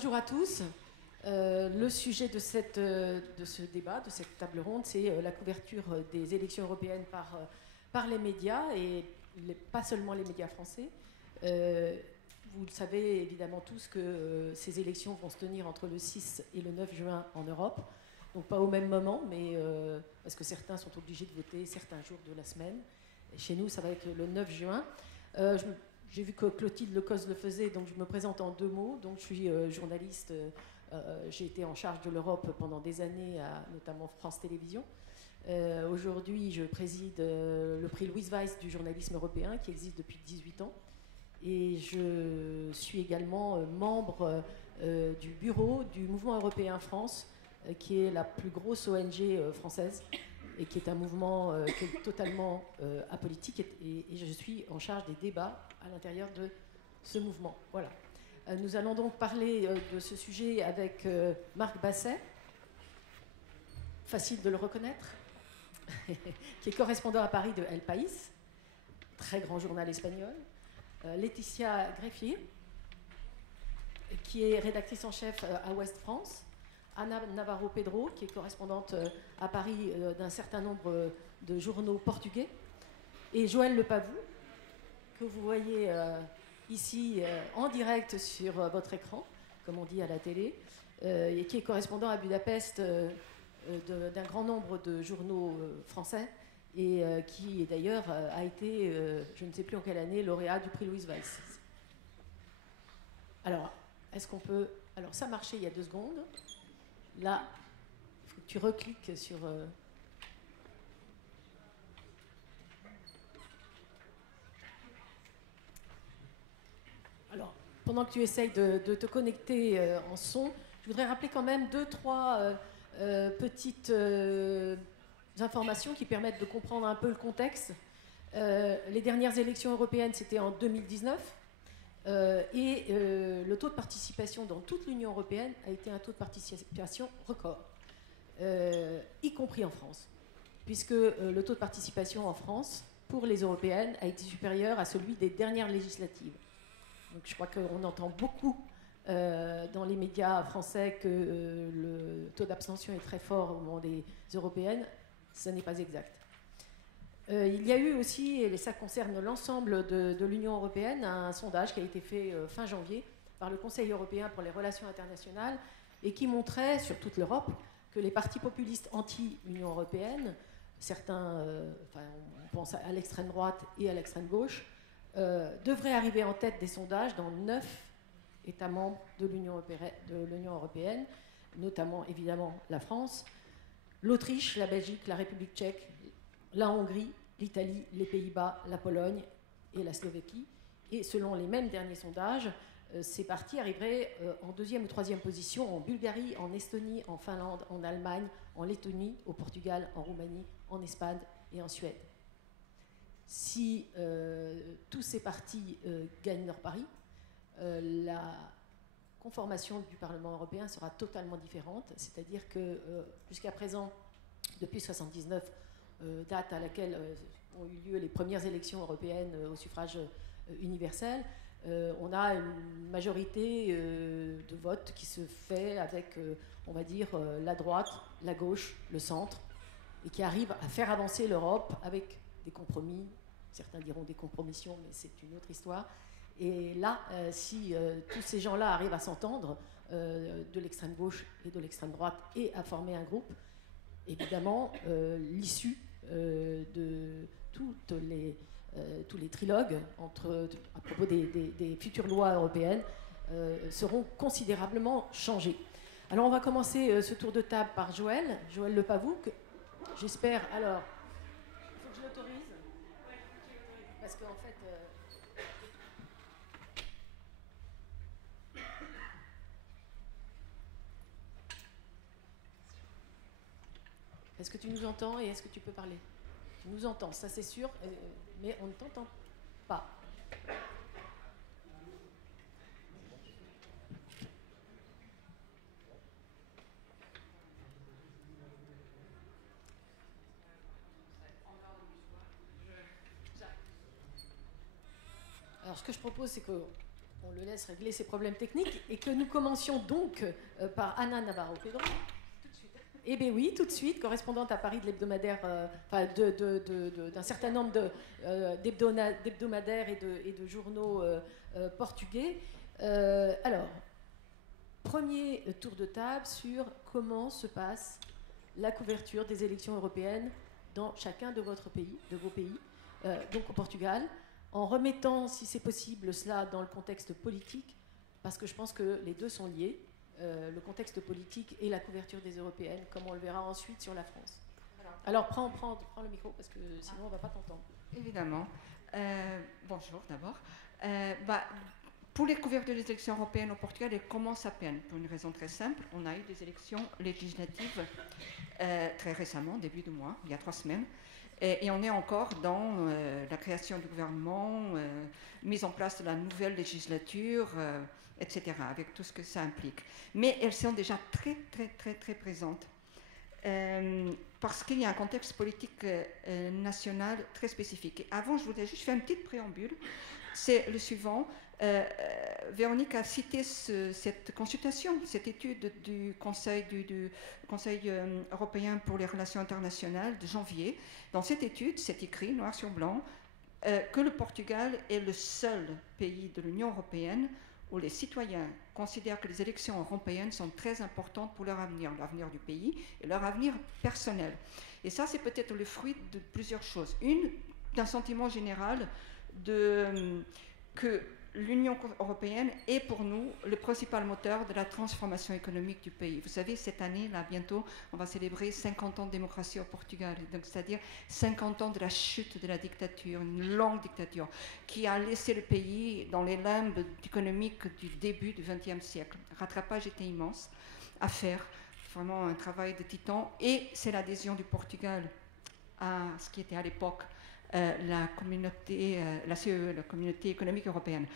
Bonjour à tous. Le sujet de ce débat, de cette table ronde, c'est la couverture des élections européennes par les médias, et pas seulement les médias français. Vous le savez évidemment tous que ces élections vont se tenir entre le 6 et le 9 juin en Europe. Donc pas au même moment, mais parce que certains sont obligés de voter certains jours de la semaine. Et chez nous, ça va être le 9 juin. J'ai vu que Clotilde Lecoz le faisait, donc je me présente en 2 mots. Donc je suis journaliste, j'ai été en charge de l'Europe pendant des années, notamment France Télévisions. Aujourd'hui, je préside le prix Louise Weiss du journalisme européen, qui existe depuis 18 ans. Et je suis également membre du bureau du Mouvement Européen France, qui est la plus grosse ONG française, et qui est un mouvement qui est totalement apolitique, et je suis en charge des débats à l'intérieur de ce mouvement. Voilà. Nous allons donc parler de ce sujet avec Marc Basset, facile de le reconnaître, qui est correspondant à Paris de El País, très grand journal espagnol. Laetitia Greffier, qui est rédactrice en chef à Ouest France. Ana Navarro Pedro, qui est correspondante à Paris d'un certain nombre de journaux portugais. Et Joël Lepavou, que vous voyez ici en direct sur votre écran, comme on dit à la télé, et qui est correspondant à Budapest d'un grand nombre de journaux français, et qui d'ailleurs a été, je ne sais plus en quelle année, lauréat du prix Louise Weiss. Alors, est-ce qu'on peut... Alors, ça marchait il y a 2 secondes. Là, il faut que tu recliques sur... Alors, pendant que tu essayes de te connecter en son, je voudrais rappeler quand même 2-3 petites informations qui permettent de comprendre un peu le contexte. Les dernières élections européennes, c'était en 2019. Le taux de participation dans toute l'Union européenne a été un taux de participation record, y compris en France, puisque le taux de participation en France pour les européennes a été supérieur à celui des dernières législatives. Donc je crois qu'on entend beaucoup dans les médias français que le taux d'abstention est très fort au moment des européennes. Ce n'est pas exact. Il y a eu aussi, et ça concerne l'ensemble de l'Union européenne, un sondage qui a été fait fin janvier par le Conseil européen pour les relations internationales, et qui montrait sur toute l'Europe que les partis populistes anti-Union européenne, certains, on pense à l'extrême droite et à l'extrême gauche, devraient arriver en tête des sondages dans 9 États membres de l'Union européenne, notamment évidemment la France, l'Autriche, la Belgique, la République tchèque, la Hongrie, l'Italie, les Pays-Bas, la Pologne et la Slovaquie. Et selon les mêmes derniers sondages, ces partis arriveraient en 2e ou 3e position en Bulgarie, en Estonie, en Finlande, en Allemagne, en Lettonie, au Portugal, en Roumanie, en Espagne et en Suède. Si tous ces partis gagnent leur pari, la conformation du Parlement européen sera totalement différente. C'est-à-dire que jusqu'à présent, depuis 1979, date à laquelle ont eu lieu les premières élections européennes au suffrage universel, on a une majorité de vote qui se fait avec, on va dire, la droite, la gauche, le centre, et qui arrive à faire avancer l'Europe avec des compromis. Certains diront des compromissions, mais c'est une autre histoire. Et là, si tous ces gens-là arrivent à s'entendre, de l'extrême gauche et de l'extrême droite, et à former un groupe, évidemment, l'issue de tous les trilogues à propos des futures lois européennes seront considérablement changées. Alors, on va commencer ce tour de table par Joël Lepavou, que j'espère... Alors, il faut que je l'autorise, parce qu'en fait... Est-ce que tu nous entends et est-ce que tu peux parler? Tu nous entends, ça c'est sûr, mais on ne t'entend pas. Alors ce que je propose, c'est que on le laisse régler ses problèmes techniques et que nous commencions donc par Ana Navarro Pedro. Eh bien oui, tout de suite, correspondante à Paris de l'hebdomadaire, d'un certain nombre d'hebdomadaires et de journaux portugais. Alors, premier tour de table sur comment se passe la couverture des élections européennes dans chacun de vos pays, donc au Portugal, en remettant, si c'est possible, cela dans le contexte politique, parce que je pense que les deux sont liés. Le contexte politique et la couverture des européennes, comme on le verra ensuite sur la France. Alors, prends le micro, parce que sinon, on ne va pas t'entendre. Évidemment. Bonjour, d'abord. Pour les couvertures des élections européennes au Portugal, elles commencent à peine, pour une raison très simple. On a eu des élections législatives très récemment, début du mois, il y a 3 semaines. Et on est encore dans la création du gouvernement, mise en place de la nouvelle législature, etc., avec tout ce que ça implique. Mais elles sont déjà très, très, très, très présentes, parce qu'il y a un contexte politique national très spécifique. Et avant, je voudrais juste faire une petite préambule. C'est le suivant. Véronique a cité cette consultation, cette étude du Conseil européen pour les relations internationales de janvier. Dans cette étude, c'est écrit noir sur blanc que le Portugal est le seul pays de l'Union européenne où les citoyens considèrent que les élections européennes sont très importantes pour leur avenir du pays et leur avenir personnel. Et ça, c'est peut-être le fruit de plusieurs choses. Une, d'un sentiment général que l'Union européenne est pour nous le principal moteur de la transformation économique du pays. Vous savez, cette année, là, bientôt, on va célébrer 50 ans de démocratie au Portugal, donc c'est-à-dire 50 ans de la chute de la dictature, une longue dictature, qui a laissé le pays dans les limbes économiques du début du XXe siècle. Le rattrapage était immense à faire, vraiment un travail de titan, et c'est l'adhésion du Portugal à ce qui était à l'époque la communauté, la CEE, la communauté économique européenne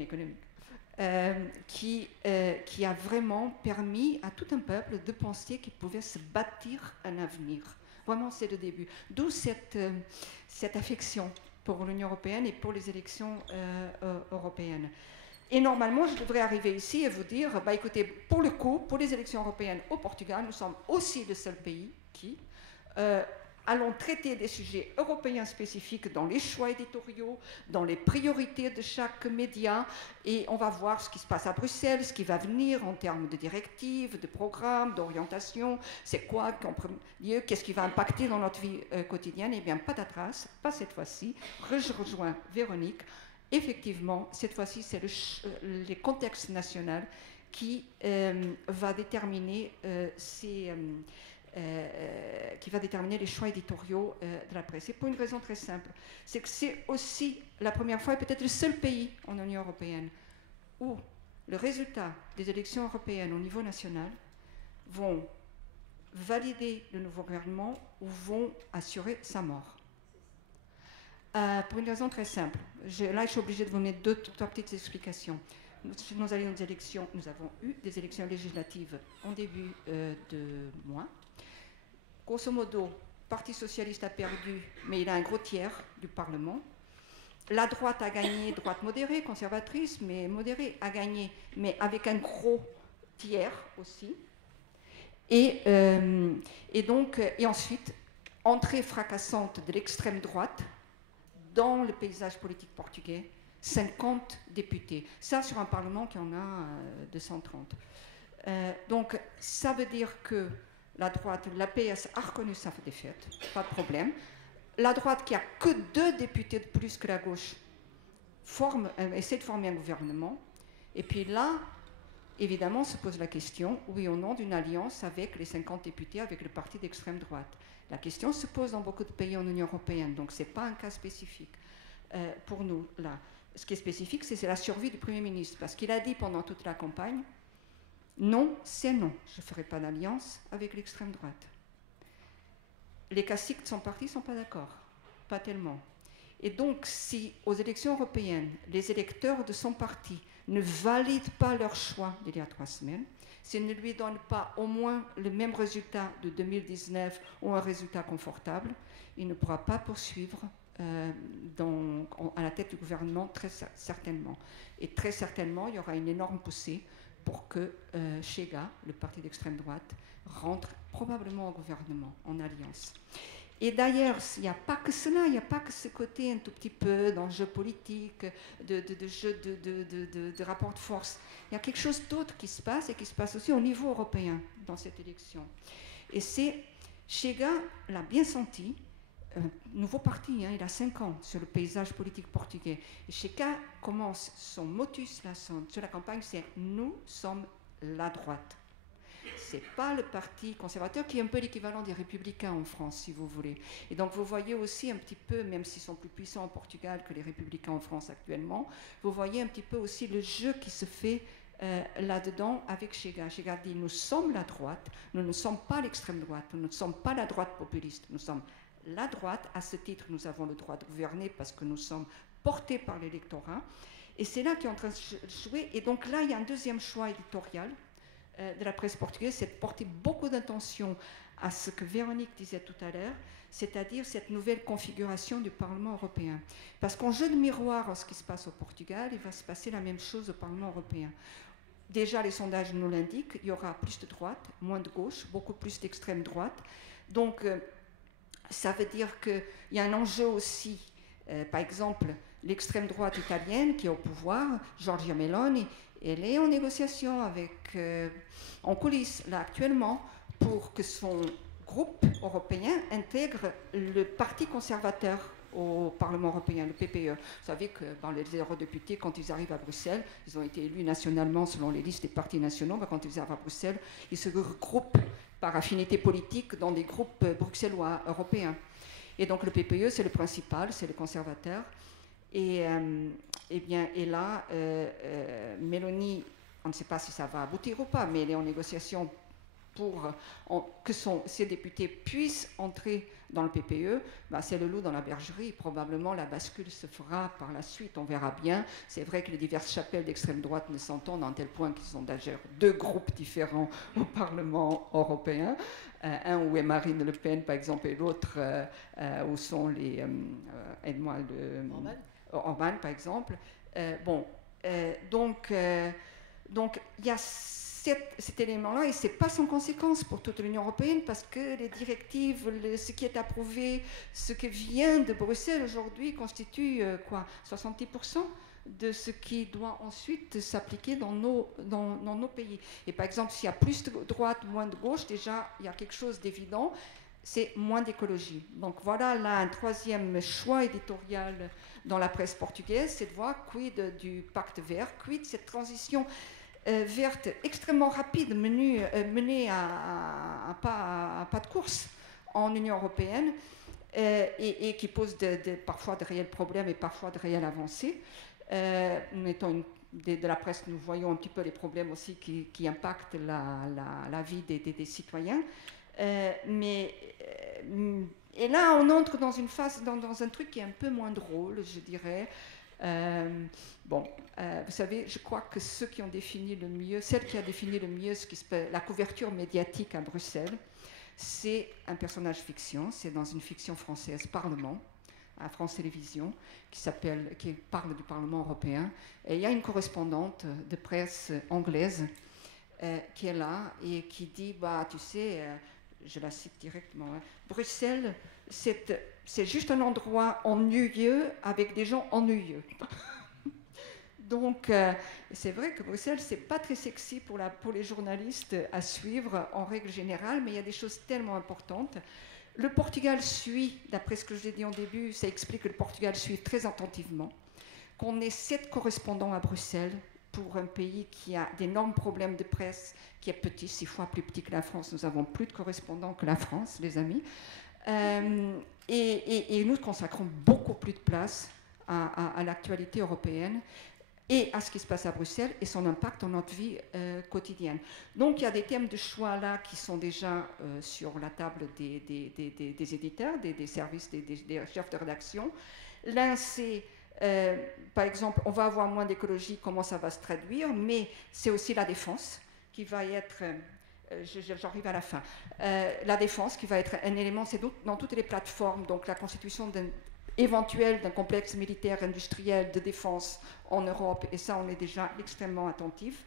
économique, qui a vraiment permis à tout un peuple de penser qu'il pouvait se bâtir un avenir. Vraiment, c'est le début. D'où cette affection pour l'Union européenne et pour les élections européennes. Et normalement, je devrais arriver ici et vous dire, écoutez, pour le coup, pour les élections européennes au Portugal, nous sommes aussi le seul pays qui allons traiter des sujets européens spécifiques dans les choix éditoriaux, dans les priorités de chaque média, et on va voir ce qui se passe à Bruxelles, ce qui va venir en termes de directives, de programmes, d'orientation, c'est quoi en premier lieu, qu'est-ce qui va impacter dans notre vie quotidienne. Eh bien, patatras, pas cette fois-ci. Je rejoins Véronique. Effectivement, cette fois-ci, c'est le contexte national qui va déterminer qui va déterminer les choix éditoriaux de la presse. Et pour une raison très simple, c'est que c'est aussi la première fois et peut-être le seul pays en Union européenne où le résultat des élections européennes au niveau national vont valider le nouveau gouvernement ou vont assurer sa mort. Pour une raison très simple. Là, je suis obligée de vous mettre 3 petites explications. Nous avons eu des élections législatives en début de mois. Grosso modo, le Parti socialiste a perdu, mais il a un gros tiers du Parlement. La droite a gagné, droite modérée, conservatrice, mais modérée, a gagné, mais avec un gros tiers aussi. Et ensuite, entrée fracassante de l'extrême droite dans le paysage politique portugais, 50 députés. Ça sur un Parlement qui en a 230. Donc ça veut dire que la droite, la PS, a reconnu sa défaite, pas de problème. La droite, qui a que 2 députés de plus que la gauche, essaie de former un gouvernement. Et puis là, évidemment, se pose la question, oui ou non, d'une alliance avec les 50 députés, avec le parti d'extrême droite. La question se pose dans beaucoup de pays en Union européenne, donc ce n'est pas un cas spécifique pour nous, là. Ce qui est spécifique, c'est la survie du Premier ministre, parce qu'il a dit pendant toute la campagne, non, c'est non, je ne ferai pas d'alliance avec l'extrême droite. Les caciques de son parti ne sont pas d'accord, pas tellement. Et donc, si aux élections européennes, les électeurs de son parti ne valident pas leur choix d'il y a 3 semaines, s'ils ne lui donnent pas au moins le même résultat de 2019 ou un résultat confortable, il ne pourra pas poursuivre à la tête du gouvernement, très certainement. Et très certainement, il y aura une énorme poussée pour que Chega, le parti d'extrême droite, rentre probablement au gouvernement, en alliance. Et d'ailleurs, il n'y a pas que cela, il n'y a pas que ce côté un tout petit peu d'enjeu politique, de rapport de force. Il y a quelque chose d'autre qui se passe et qui se passe aussi au niveau européen dans cette élection. Et c'est, Chega l'a bien senti, nouveau parti, hein, il a 5 ans sur le paysage politique portugais. Et Chega commence son motus sur la campagne, c'est « Nous sommes la droite ». Ce n'est pas le parti conservateur qui est un peu l'équivalent des républicains en France, si vous voulez. Et donc vous voyez aussi un petit peu, même s'ils sont plus puissants au Portugal que les républicains en France actuellement, vous voyez un petit peu aussi le jeu qui se fait là-dedans avec Chega. Chega dit, nous sommes la droite, nous ne sommes pas l'extrême droite, nous ne sommes pas la droite populiste, nous sommes la droite. À ce titre, nous avons le droit de gouverner parce que nous sommes portés par l'électorat. Et c'est là qu'il est en train de jouer. Et donc là, il y a un deuxième choix éditorial de la presse portugaise, c'est de porter beaucoup d'attention à ce que Véronique disait tout à l'heure, c'est-à-dire cette nouvelle configuration du Parlement européen. Parce qu'en jeu de miroir à ce qui se passe au Portugal, il va se passer la même chose au Parlement européen. Déjà, les sondages nous l'indiquent, il y aura plus de droite, moins de gauche, beaucoup plus d'extrême droite. Donc, ça veut dire qu'il y a un enjeu aussi, par exemple, l'extrême droite italienne qui est au pouvoir, Giorgia Meloni, elle est en négociation avec, en coulisses, là, actuellement, pour que son groupe européen intègre le parti conservateur au Parlement européen, le PPE. Vous savez que les eurodéputés, quand ils arrivent à Bruxelles, ils ont été élus nationalement selon les listes des partis nationaux, mais quand ils arrivent à Bruxelles, ils se regroupent par affinité politique dans des groupes bruxellois européens. Et donc le PPE, c'est le principal, c'est le conservateur. Et là, Meloni, on ne sait pas si ça va aboutir ou pas, mais elle est en négociation pour que ses députés puissent entrer dans le PPE. C'est le loup dans la bergerie. Probablement, la bascule se fera par la suite. On verra bien. C'est vrai que les diverses chapelles d'extrême droite ne s'entendent à un tel point qu'ils sont d'ailleurs 2 groupes différents au Parlement européen. Un où est Marine Le Pen, par exemple, et l'autre où sont les... aide-moi, Orban, par exemple. Donc, il y a cet élément-là, et ce n'est pas sans conséquence pour toute l'Union européenne, parce que les directives, ce qui est approuvé, ce qui vient de Bruxelles aujourd'hui constitue 70% de ce qui doit ensuite s'appliquer dans nos pays. Et par exemple, s'il y a plus de droite, moins de gauche, déjà, il y a quelque chose d'évident, c'est moins d'écologie. Donc voilà, là, un troisième choix éditorial dans la presse portugaise, c'est de voir quid du pacte vert, quid de cette transition verte extrêmement rapide menée à pas de course en Union européenne et qui pose parfois de réels problèmes et parfois de réelles avancées. De la presse, nous voyons un petit peu les problèmes aussi qui impactent la vie des citoyens. Et là, on entre dans une phase, dans un truc qui est un peu moins drôle, je dirais. Vous savez, je crois que celle qui a défini le mieux la couverture médiatique à Bruxelles, c'est un personnage fiction, c'est dans une fiction française, Parlement, à France Télévisions, qui parle du Parlement européen. Et il y a une correspondante de presse anglaise qui est là et qui dit, tu sais, je la cite directement, hein, Bruxelles, c'est juste un endroit ennuyeux avec des gens ennuyeux. Donc, c'est vrai que Bruxelles, c'est pas très sexy pour les journalistes à suivre en règle générale, mais il y a des choses tellement importantes. Le Portugal suit, d'après ce que je vous ai dit en début, ça explique que le Portugal suit très attentivement, qu'on ait 7 correspondants à Bruxelles pour un pays qui a d'énormes problèmes de presse, qui est petit, 6 fois plus petit que la France. Nous avons plus de correspondants que la France, les amis. Et nous consacrons beaucoup plus de place à l'actualité européenne et à ce qui se passe à Bruxelles et son impact dans notre vie quotidienne. Donc il y a des thèmes de choix là qui sont déjà sur la table des éditeurs, des services, des chefs de rédaction. L'un, c'est, par exemple, on va avoir moins d'écologie, comment ça va se traduire, mais c'est aussi la défense qui va être... j'arrive à la fin. La défense qui va être un élément, c'est dans toutes les plateformes, donc la constitution éventuelle d'un complexe militaire industriel de défense en Europe, et ça on est déjà extrêmement attentif.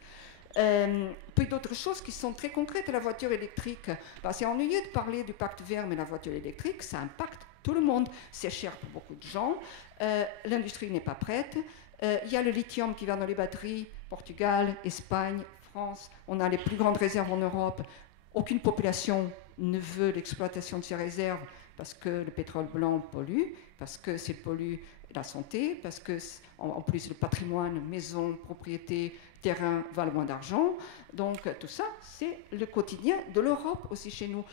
Puis d'autres choses qui sont très concrètes, la voiture électrique. C'est ennuyeux de parler du pacte vert, mais la voiture électrique, ça impacte tout le monde. C'est cher pour beaucoup de gens. L'industrie n'est pas prête. Il y a le lithium qui va dans les batteries. Portugal, Espagne, France. On a les plus grandes réserves en Europe. Aucune population ne veut l'exploitation de ces réserves parce que le pétrole blanc pollue, parce que c'est pollue la santé, parce que en plus le patrimoine, maison, propriété, terrain valent moins d'argent. Donc tout ça, c'est le quotidien de l'Europe aussi chez nous.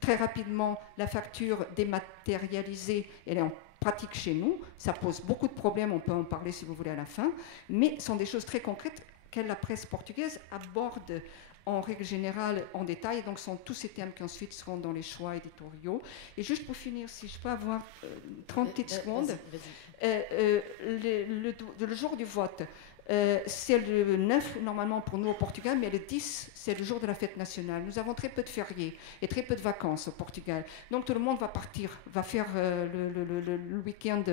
Très rapidement, la facture dématérialisée, elle est en pratique chez nous. Ça pose beaucoup de problèmes, on peut en parler si vous voulez à la fin, mais ce sont des choses très concrètes que la presse portugaise aborde en règle générale en détail. Donc ce sont tous ces thèmes qui ensuite seront dans les choix éditoriaux. Et juste pour finir, si je peux avoir 30 petites secondes, le jour du vote, c'est le 9 normalement pour nous au Portugal, mais le 10 c'est le jour de la fête nationale. Nous avons très peu de fériés et très peu de vacances au Portugal. Donc tout le monde va partir, va faire le week-end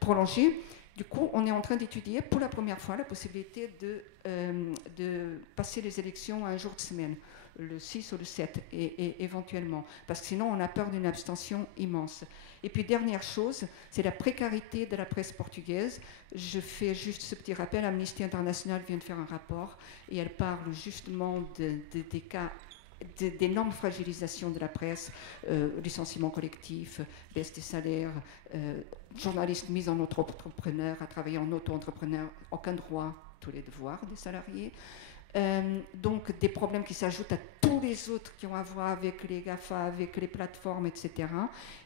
prolongé. Du coup, on est en train d'étudier pour la première fois la possibilité de passer les élections à un jour de semaine, le 6 ou le 7, et éventuellement, parce que sinon on a peur d'une abstention immense. Et puis dernière chose, c'est la précarité de la presse portugaise. Je fais juste ce petit rappel, Amnesty International vient de faire un rapport, et elle parle justement des cas d'énormes fragilisations de la presse, licenciements collectifs, baisse des salaires, journalistes mis en auto-entrepreneur, à travailler en auto-entrepreneur, aucun droit, tous les devoirs des salariés. Donc des problèmes qui s'ajoutent à tous les autres qui ont à voir avec les GAFA, avec les plateformes, etc.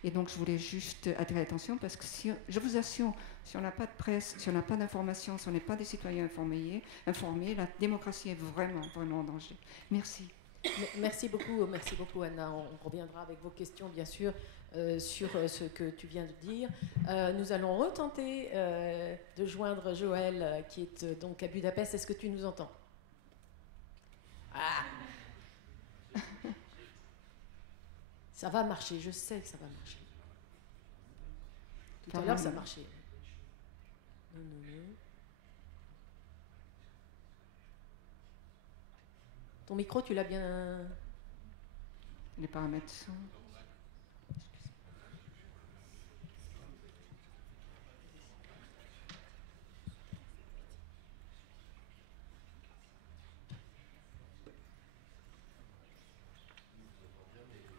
Et donc je voulais juste attirer l'attention parce que je vous assure, si on n'a pas de presse, si on n'a pas d'information, si on n'est pas des citoyens informés, la démocratie est vraiment, vraiment en danger. Merci. Merci beaucoup Anna. On reviendra avec vos questions bien sûr sur ce que tu viens de dire. Nous allons retenter de joindre Joël qui est donc à Budapest. Est-ce que tu nous entends? Ah. Ça va marcher, je sais que ça va marcher. Tout à l'heure ça marchait. Non. Ton micro, tu l'as bien... Les paramètres sont...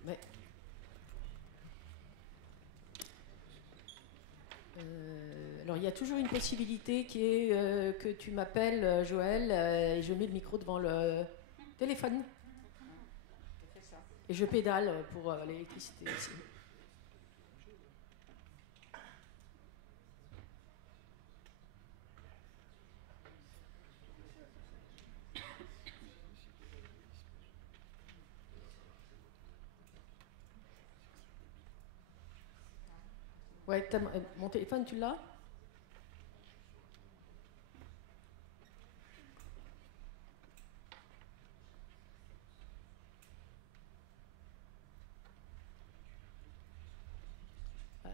Ouais. Alors, il y a toujours une possibilité qui est que tu m'appelles, Joël, et je mets le micro devant le téléphone. Et je pédale pour l'électricité aussi. Ouais, mon téléphone, tu l'as ?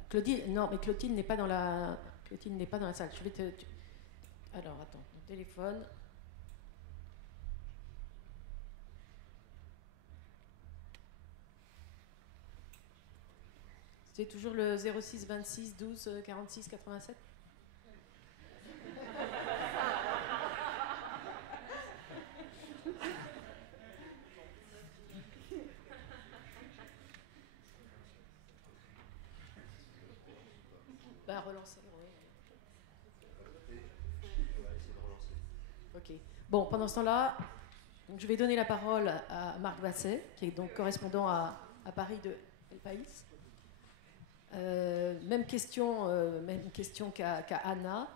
Claudine, non, mais Clotilde n'est pas dans la salle. Je vais Alors, attends, mon téléphone. C'est toujours le 06 26 12 46 87 ? Bah, relancer, oui. Ok. Bon, pendant ce temps-là, donc je vais donner la parole à Marc Basset, qui est donc correspondant à Paris de El País. Même question qu'à Anna.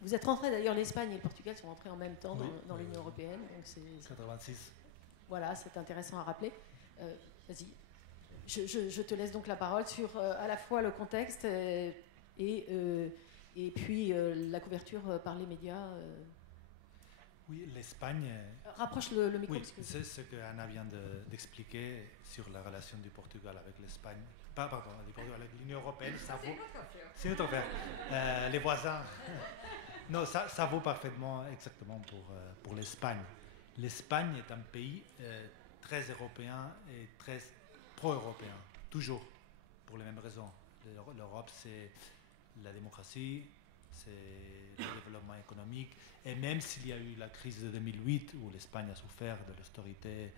Vous êtes rentrés d'ailleurs, l'Espagne et le Portugal sont rentrés en même temps dans l'Union européenne. Donc c'est 86. Voilà, c'est intéressant à rappeler. Vas-y. Je te laisse donc la parole sur à la fois le contexte et puis la couverture par les médias. Oui, l'Espagne. Rapproche le micro. Oui, c'est ce que Anna vient d'expliquer sur la relation du Portugal avec l'Espagne. Pardon, du Portugal avec l'Union européenne, ça vaut. C'est une autre affaire. Les voisins. Non, ça vaut parfaitement, exactement pour l'Espagne. L'Espagne est un pays très européen et très pro-européen, toujours, pour les mêmes raisons. L'Europe, c'est la démocratie, c'est le développement économique. Et même s'il y a eu la crise de 2008, où l'Espagne a souffert de l'austérité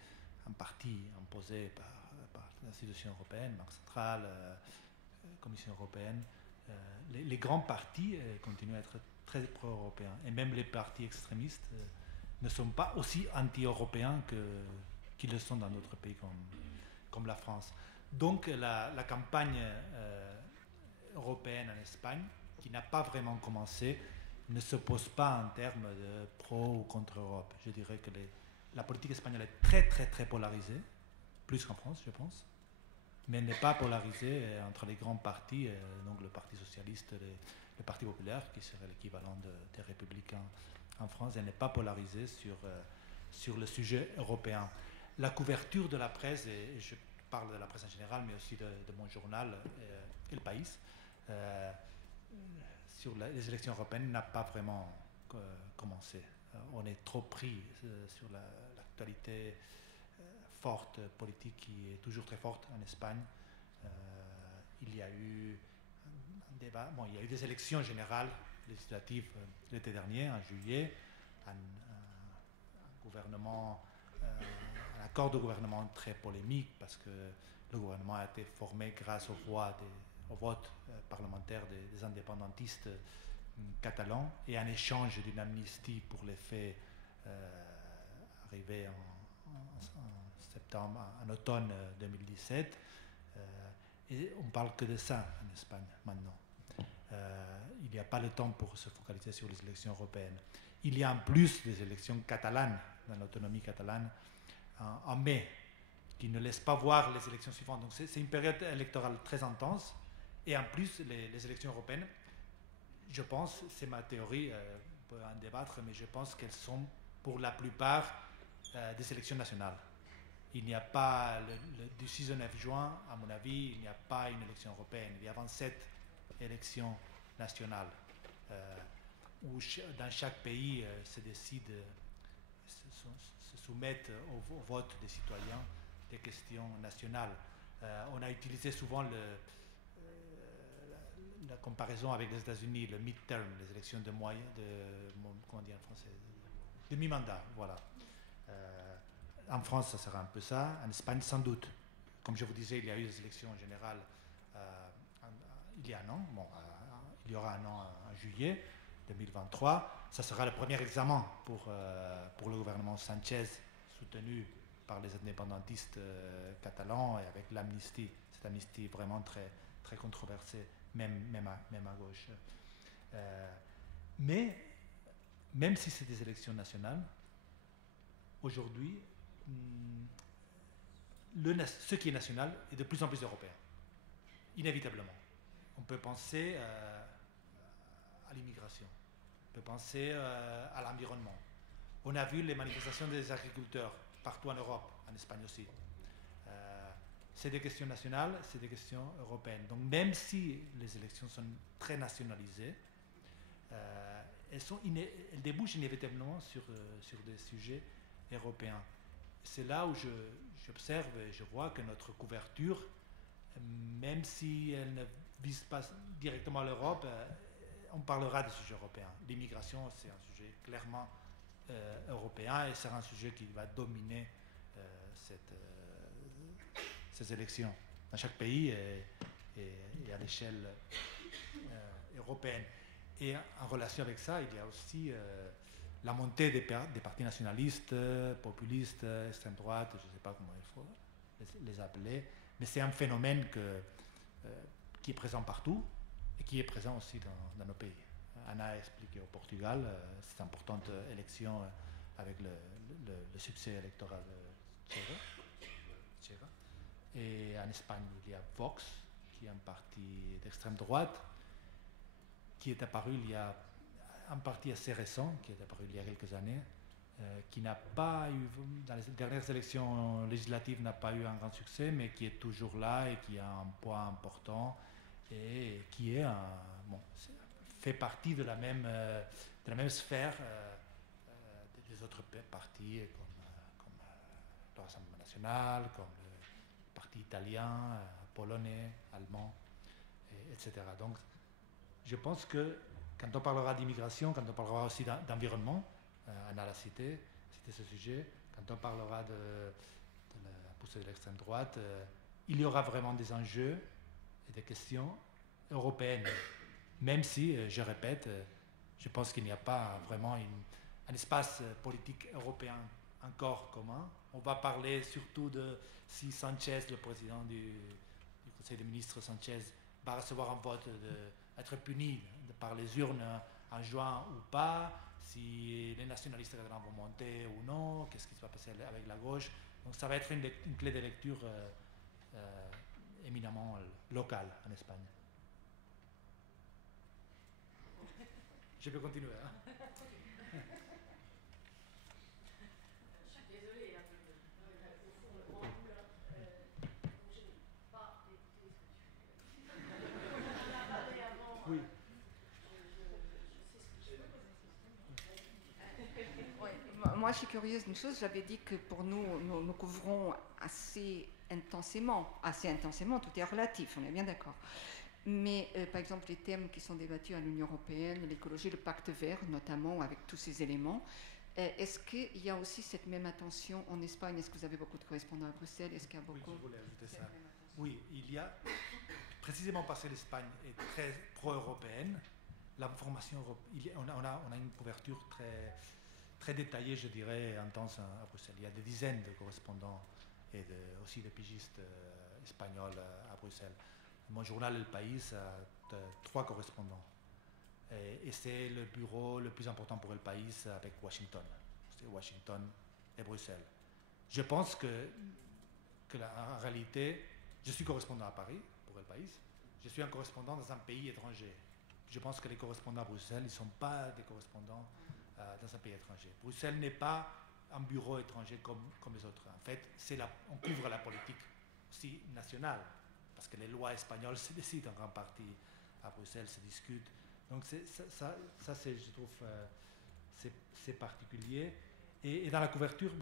en partie imposée par l'institution européenne, Banque centrale, Commission européenne, les grands partis continuent à être très pro-européens. Et même les partis extrémistes ne sont pas aussi anti-européens qu'ils le sont dans d'autres pays comme la France. Donc la campagne européenne en Espagne, qui n'a pas vraiment commencé, ne se pose pas en termes de pro ou contre Europe. Je dirais que la politique espagnole est très très très polarisée, plus qu'en France, je pense, mais elle n'est pas polarisée entre les grands partis, donc le Parti socialiste, le Parti populaire, qui serait l'équivalent des républicains en France. Elle n'est pas polarisée sur le sujet européen. La couverture de la presse, et je parle de la presse en général, mais aussi de mon journal, El País, sur les élections européennes n'a pas vraiment commencé. On est trop pris sur l'actualité forte, politique, qui est toujours très forte en Espagne. Il y a eu un débat, il y a eu des élections générales législatives l'été dernier, en juillet, un accord de gouvernement très polémique, parce que le gouvernement a été formé grâce au vote parlementaire des indépendantistes catalans, et en échange d'une amnistie pour les faits arrivés en automne 2017. Et on ne parle que de ça en Espagne maintenant. Il n'y a pas le temps pour se focaliser sur les élections européennes. Il y a en plus des élections catalanes, dans l'autonomie catalane, en mai, qui ne laissent pas voir les élections suivantes. Donc c'est une période électorale très intense. Et en plus, les élections européennes, je pense, c'est ma théorie, on peut en débattre, mais je pense qu'elles sont pour la plupart des élections nationales. Il n'y a pas, du 6 au 9 juin, à mon avis, il n'y a pas une élection européenne. Il y a 27 élections nationales où dans chaque pays se soumettent au vote des citoyens des questions nationales. On a utilisé souvent la comparaison avec les États-Unis, le midterm, les élections comment dire en français, de mi-mandat, voilà. En France, ça sera un peu ça. En Espagne, sans doute. Comme je vous disais, il y a eu des élections générales il y a un an. Il y aura un an en juillet 2023. Ça sera le premier examen pour le gouvernement Sanchez, soutenu par les indépendantistes catalans, et avec l'amnistie. Cette amnistie vraiment très, très controversée, même à gauche. Mais, même si c'est des élections nationales, aujourd'hui, ce qui est national est de plus en plus européen, inévitablement. On peut penser à l'immigration, on peut penser à l'environnement. On a vu les manifestations des agriculteurs partout en Europe, en Espagne aussi. C'est des questions nationales, c'est des questions européennes. Donc même si les élections sont très nationalisées, elles débouchent inévitablement sur des sujets européens. C'est là où j'observe et je vois que notre couverture, même si elle ne vise pas directement l'Europe, on parlera des sujets européens. L'immigration, c'est un sujet clairement européen, et c'est un sujet qui va dominer ces élections dans chaque pays et à l'échelle européenne. Et en relation avec ça, il y a aussi la montée des partis nationalistes, populistes, extrême droite, je ne sais pas comment il faut les appeler, mais c'est un phénomène qui est présent partout et qui est présent aussi dans nos pays. Anna a expliqué au Portugal cette importante élection avec le succès électoral de Chega. Et en Espagne, il y a Vox, qui est un parti d'extrême droite, qui est apparu il y a un parti assez récent, qui est apparu il y a quelques années, qui n'a pas eu, dans les dernières élections législatives, n'a pas eu un grand succès, mais qui est toujours là et qui a un poids important et qui est fait partie de la même sphère des autres partis, comme le Rassemblement national, comme le parti italien, polonais, allemand, etc. Donc, je pense que quand on parlera d'immigration, quand on parlera aussi d'environnement, Anna l'a cité ce sujet, quand on parlera de la poussée de l'extrême droite, il y aura vraiment des enjeux et des questions européennes. Même si, je répète, je pense qu'il n'y a pas vraiment un espace politique européen encore commun. On va parler surtout de si Sanchez, le président du Conseil des ministres Sanchez, va recevoir un vote d'être puni par les urnes en juin ou pas, si les nationalistes catalans vont monter ou non, qu'est-ce qui va passer avec la gauche. Donc ça va être une clé de lecture éminemment locale en Espagne. Je peux continuer. Hein? Je suis désolée. Oui. Moi, je suis curieuse d'une chose. J'avais dit que pour nous couvrons assez intensément, tout est relatif, on est bien d'accord. Mais par exemple, les thèmes qui sont débattus à l'Union européenne, l'écologie, le pacte vert notamment, avec tous ces éléments, est-ce qu'il y a aussi cette même attention en Espagne? Est-ce que vous avez beaucoup de correspondants à Bruxelles? Est-ce qu'il y a beaucoup... Oui, je voulais ajouter ça. Oui, il y a, précisément parce que l'Espagne est très pro-européenne, l'information, on a une couverture très détaillée, je dirais, intense à Bruxelles. Il y a des dizaines de correspondants et aussi de pigistes espagnols à Bruxelles. Mon journal El País a 3 correspondants. Et c'est le bureau le plus important pour El País avec Washington. C'est Washington et Bruxelles. Je pense que en réalité, je suis correspondant à Paris pour El País. Je suis un correspondant dans un pays étranger. Je pense que les correspondants à Bruxelles ne sont pas des correspondants dans un pays étranger. Bruxelles n'est pas un bureau étranger comme les autres. En fait, on couvre la politique aussi nationale, parce que les lois espagnoles se décident en grande partie à Bruxelles, se discutent. Donc ça c'est, je trouve, c'est particulier. Et dans la couverture,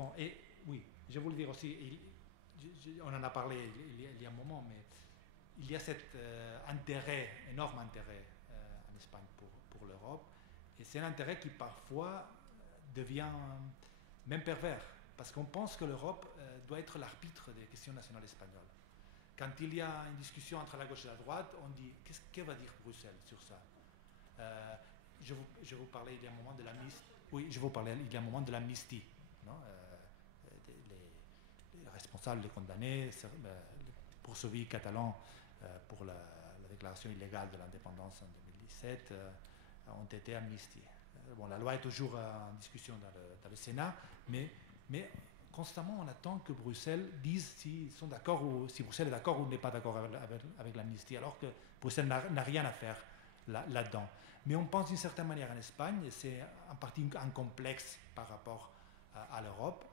oui, je voulais dire aussi, on en a parlé il y a un moment, mais il y a cet énorme intérêt en Espagne pour l'Europe. Et c'est un intérêt qui parfois devient même pervers, parce qu'on pense que l'Europe doit être l'arbitre des questions nationales espagnoles. Quand il y a une discussion entre la gauche et la droite, on dit que va dire Bruxelles sur ça? Je vous parlais il y a un moment de l'amnistie. Oui, je vous parlais il y a un moment de l'amnistie. Les responsables, les condamnés, les poursuivis catalans pour la déclaration illégale de l'indépendance en 2017 ont été amnistiés. La loi est toujours en discussion dans le Sénat, mais constamment on attend que Bruxelles dise s'ils sont d'accord ou si Bruxelles est d'accord ou n'est pas d'accord avec l'amnistie, alors que Bruxelles n'a rien à faire là-dedans. Mais on pense d'une certaine manière en Espagne, et c'est en partie un complexe par rapport à l'Europe,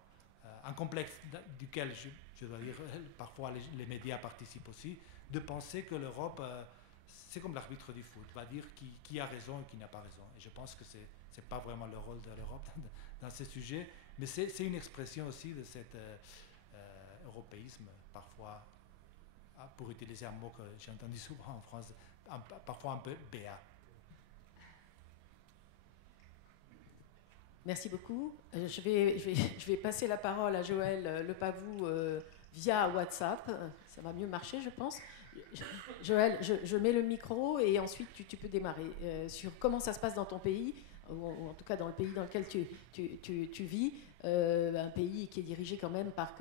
un complexe duquel je dois dire parfois les médias participent aussi, de penser que l'Europe, c'est comme l'arbitre du foot, va dire qui a raison et qui n'a pas raison. Et je pense que c'est pas vraiment le rôle de l'Europe dans ces sujets, mais c'est une expression aussi de cet européisme, parfois, pour utiliser un mot que j'ai entendu souvent en France, parfois un peu béat. Merci beaucoup. Je vais passer la parole à Joël Lepavou via WhatsApp. Ça va mieux marcher, je pense. Joël, je mets le micro et ensuite tu peux démarrer sur comment ça se passe dans ton pays, ou en tout cas dans le pays dans lequel tu vis, un pays qui est dirigé quand même par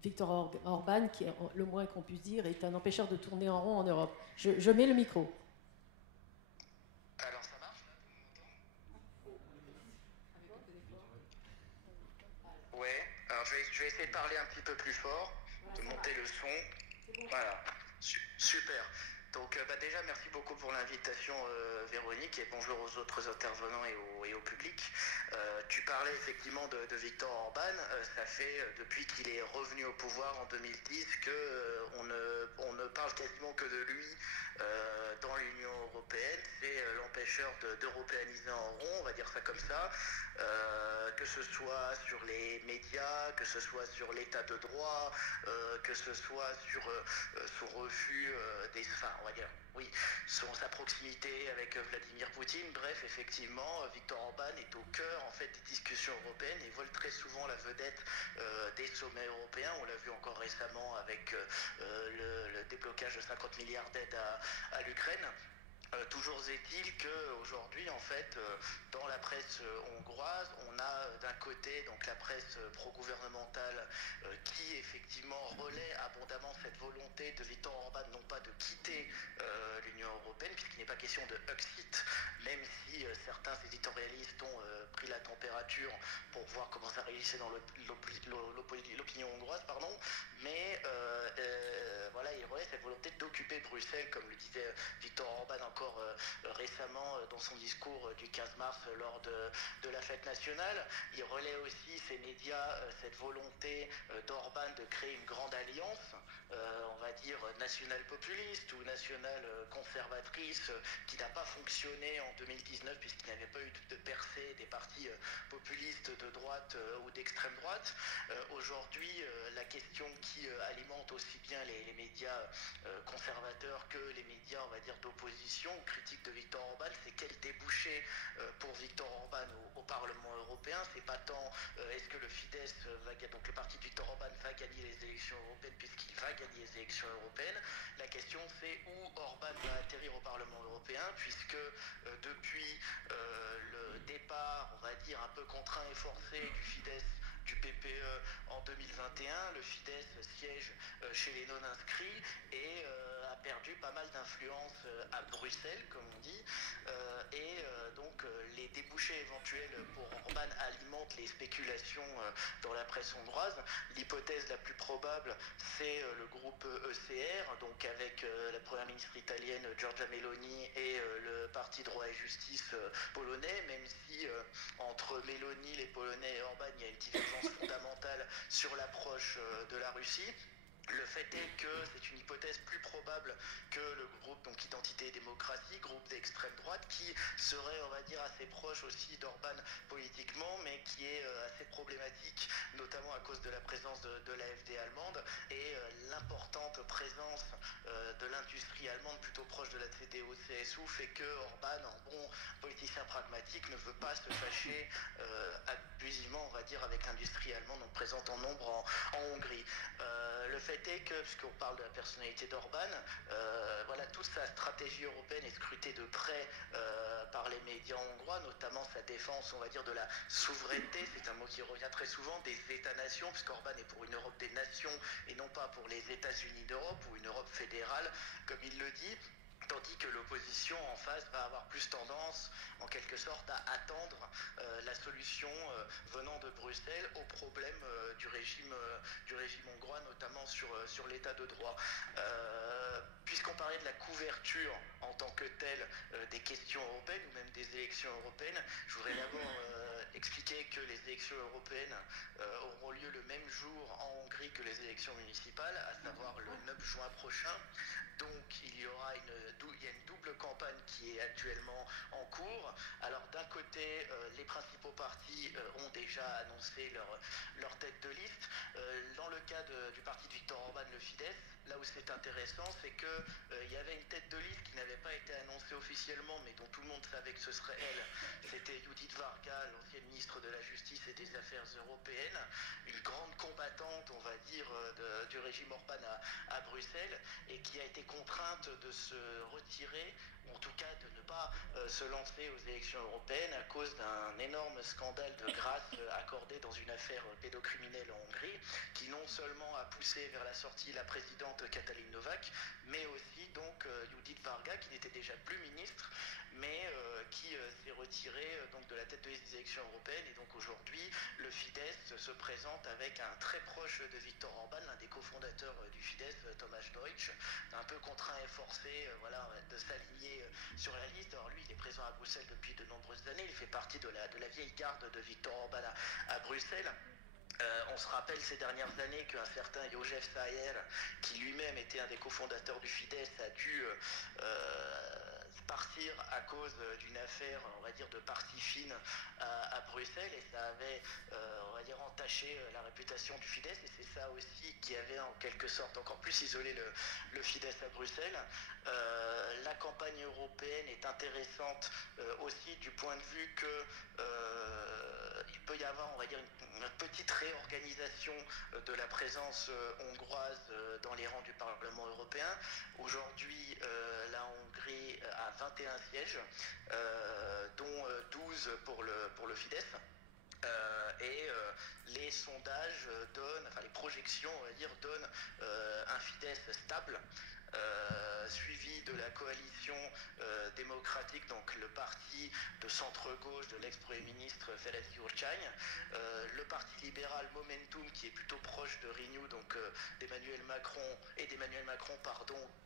Viktor Orban, qui, le moins qu'on puisse dire, est un empêcheur de tourner en rond en Europe. Je mets le micro. Alors ça marche là, tout le monde? Ouais, alors je vais essayer de parler un petit peu plus fort, de monter le son. Voilà, super. Donc déjà, merci beaucoup pour l'invitation, Véronique, et bonjour aux autres intervenants et au public. Tu parlais effectivement de Viktor Orban. Ça fait, depuis qu'il est revenu au pouvoir en 2010, on ne parle quasiment que de lui dans l'Union européenne. C'est l'empêcheur d'européaniser en rond, on va dire ça comme ça. Que ce soit sur les médias, que ce soit sur l'état de droit, que ce soit sur son refus on va dire, oui, sa proximité avec Vladimir Poutine. Bref, effectivement, Viktor Orban est au cœur en fait des discussions européennes et vole très souvent la vedette des sommets européens. On l'a vu encore récemment avec le déblocage de 50 milliards d'aides à l'Ukraine. Toujours est-il qu'aujourd'hui, en fait, dans la presse hongroise, on a d'un côté donc la presse pro-gouvernementale qui effectivement relaie abondamment cette volonté de Viktor Orban non pas de quitter l'Union européenne, puisqu'il n'est pas question de Exit, même si certains éditorialistes ont pris la température pour voir comment ça réagissait dans l'opinion hongroise, mais voilà, il relaie cette volonté d'occuper Bruxelles, comme le disait Viktor Orban encore récemment dans son discours du 15 mars lors de la fête nationale. Il relaie aussi, ces médias, cette volonté d'Orban de créer une grande alliance, on va dire nationale-populiste ou nationale-conservatrice, qui n'a pas fonctionné en 2019 puisqu'il n'y avait pas eu de percée des partis populistes de droite ou d'extrême droite. Aujourd'hui, la question qui alimente aussi bien les médias conservateurs que les médias, on va dire, d'opposition ou critiques de Viktor Orban, c'est quel débouché pour Viktor Orban au Parlement européen. C'est pas tant est-ce que le Fidesz donc le parti de Viktor Orban va gagner les élections européennes, puisqu'il va gagner les élections européennes. La question, c'est où Orban va atterrir au Parlement européen, puisque depuis le départ, on va dire, un peu contraint et forcé du Fidesz, du PPE en 2021, le Fidesz siège chez les non-inscrits et a perdu pas mal d'influence à Bruxelles, comme on dit, donc les débouchés éventuels pour Orban alimentent les spéculations dans la presse hongroise. L'hypothèse la plus probable, c'est le groupe ECR, donc avec la première ministre italienne Giorgia Meloni et le parti Droit et Justice polonais, même si entre Meloni, les Polonais et Orban, il y a une divergence fondamentale sur l'approche de la Russie. Le fait est que c'est une hypothèse plus probable que le groupe donc Identité et Démocratie, groupe d'extrême droite, qui serait, on va dire, assez proche aussi d'Orban politiquement, mais qui est assez problématique, notamment à cause de la présence de l'AfD allemande et l'importante présence de l'industrie allemande plutôt proche de la CDU-CSU fait que Orban, en bon politicien pragmatique, ne veut pas se fâcher abusivement, on va dire, avec l'industrie allemande donc présente en nombre en Hongrie. Le fait est que, puisqu'on parle de la personnalité d'Orban, voilà, toute sa stratégie européenne est scrutée de près par les médias hongrois, notamment sa défense, on va dire, de la souveraineté, c'est un mot qui revient très souvent, des États-nations, puisqu'Orban est pour une Europe des nations et non pas pour les États-Unis d'Europe ou une Europe fédérale, comme il le dit. Tandis que l'opposition en face va avoir plus tendance, en quelque sorte, à attendre la solution venant de Bruxelles au problème du régime hongrois, notamment sur l'état de droit. Puisqu'on parlait de la couverture en tant que telle des questions européennes ou même des élections européennes, je voudrais d'abord expliquer que les élections européennes auront lieu le même jour en Hongrie que les élections municipales, à savoir le 9 juin prochain. Donc il y a une double campagne qui est actuellement en cours. Alors d'un côté, les principaux partis ont déjà annoncé leur tête de liste. Dans le cas du parti de Viktor Orban, le Fidesz, là où c'est intéressant, c'est qu'il y avait une tête de liste qui n'avait pas été annoncée officiellement, mais dont tout le monde savait que ce serait elle. C'était Judith Varga, l'ancienne ministre de la Justice et des Affaires européennes, une grande combattante, on va dire, du régime Orban à Bruxelles, et qui a été contrainte de se retirer, ou en tout cas de ne pas se lancer aux élections européennes à cause d'un énorme scandale de grâce accordé dans une affaire pédocriminelle en Hongrie, qui non seulement a poussé vers la sortie la présidente Katalin Novák, mais aussi donc Judith Varga, qui n'était déjà plus ministre, mais qui s'est retirée donc de la tête des élections européennes. Et donc aujourd'hui, le Fidesz se présente avec un très proche de Viktor Orban, l'un des cofondateurs du Fidesz, Tamás Deutsch, un peu peu contraint et forcé voilà, de s'aligner sur la liste. Alors lui, il est présent à Bruxelles depuis de nombreuses années, il fait partie de la vieille garde de Viktor Orban à Bruxelles. On se rappelle ces dernières années qu'un certain József Szájer, qui lui-même était un des cofondateurs du Fidesz, a dû partir à cause d'une affaire, on va dire, de partie fine à Bruxelles, et ça avait, on va dire, entaché la réputation du Fidesz, et c'est ça aussi qui avait en quelque sorte encore plus isolé le Fidesz à Bruxelles. La campagne européenne est intéressante aussi du point de vue que il peut y avoir, on va dire, une petite réorganisation de la présence hongroise dans les rangs du Parlement européen. Aujourd'hui, la Hongrie a 21 sièges, dont 12 pour le Fidesz. Les sondages donnent, enfin les projections, on va dire, donnent un Fidesz stable, suivi de la coalition démocratique, donc le parti de centre-gauche de l'ex-premier ministre Ferenc Gyurcsány, le parti libéral Momentum, qui est plutôt proche de Renew, donc d'Emmanuel Macron,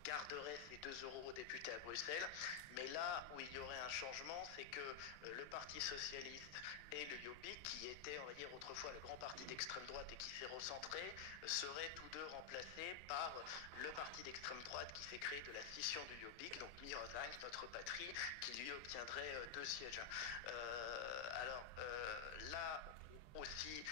garderait ses 2 eurodéputés à Bruxelles. Mais là où il y aurait un changement, c'est que le Parti socialiste et le Jobbik, qui était, on va dire, autrefois le grand parti d'extrême droite et qui s'est recentré, seraient tous deux remplacés par le parti d'extrême droite qui s'est créé de la scission du Jobbik, donc Mi Hazánk, notre patrie, qui lui obtiendrait 2 sièges. Là aussi,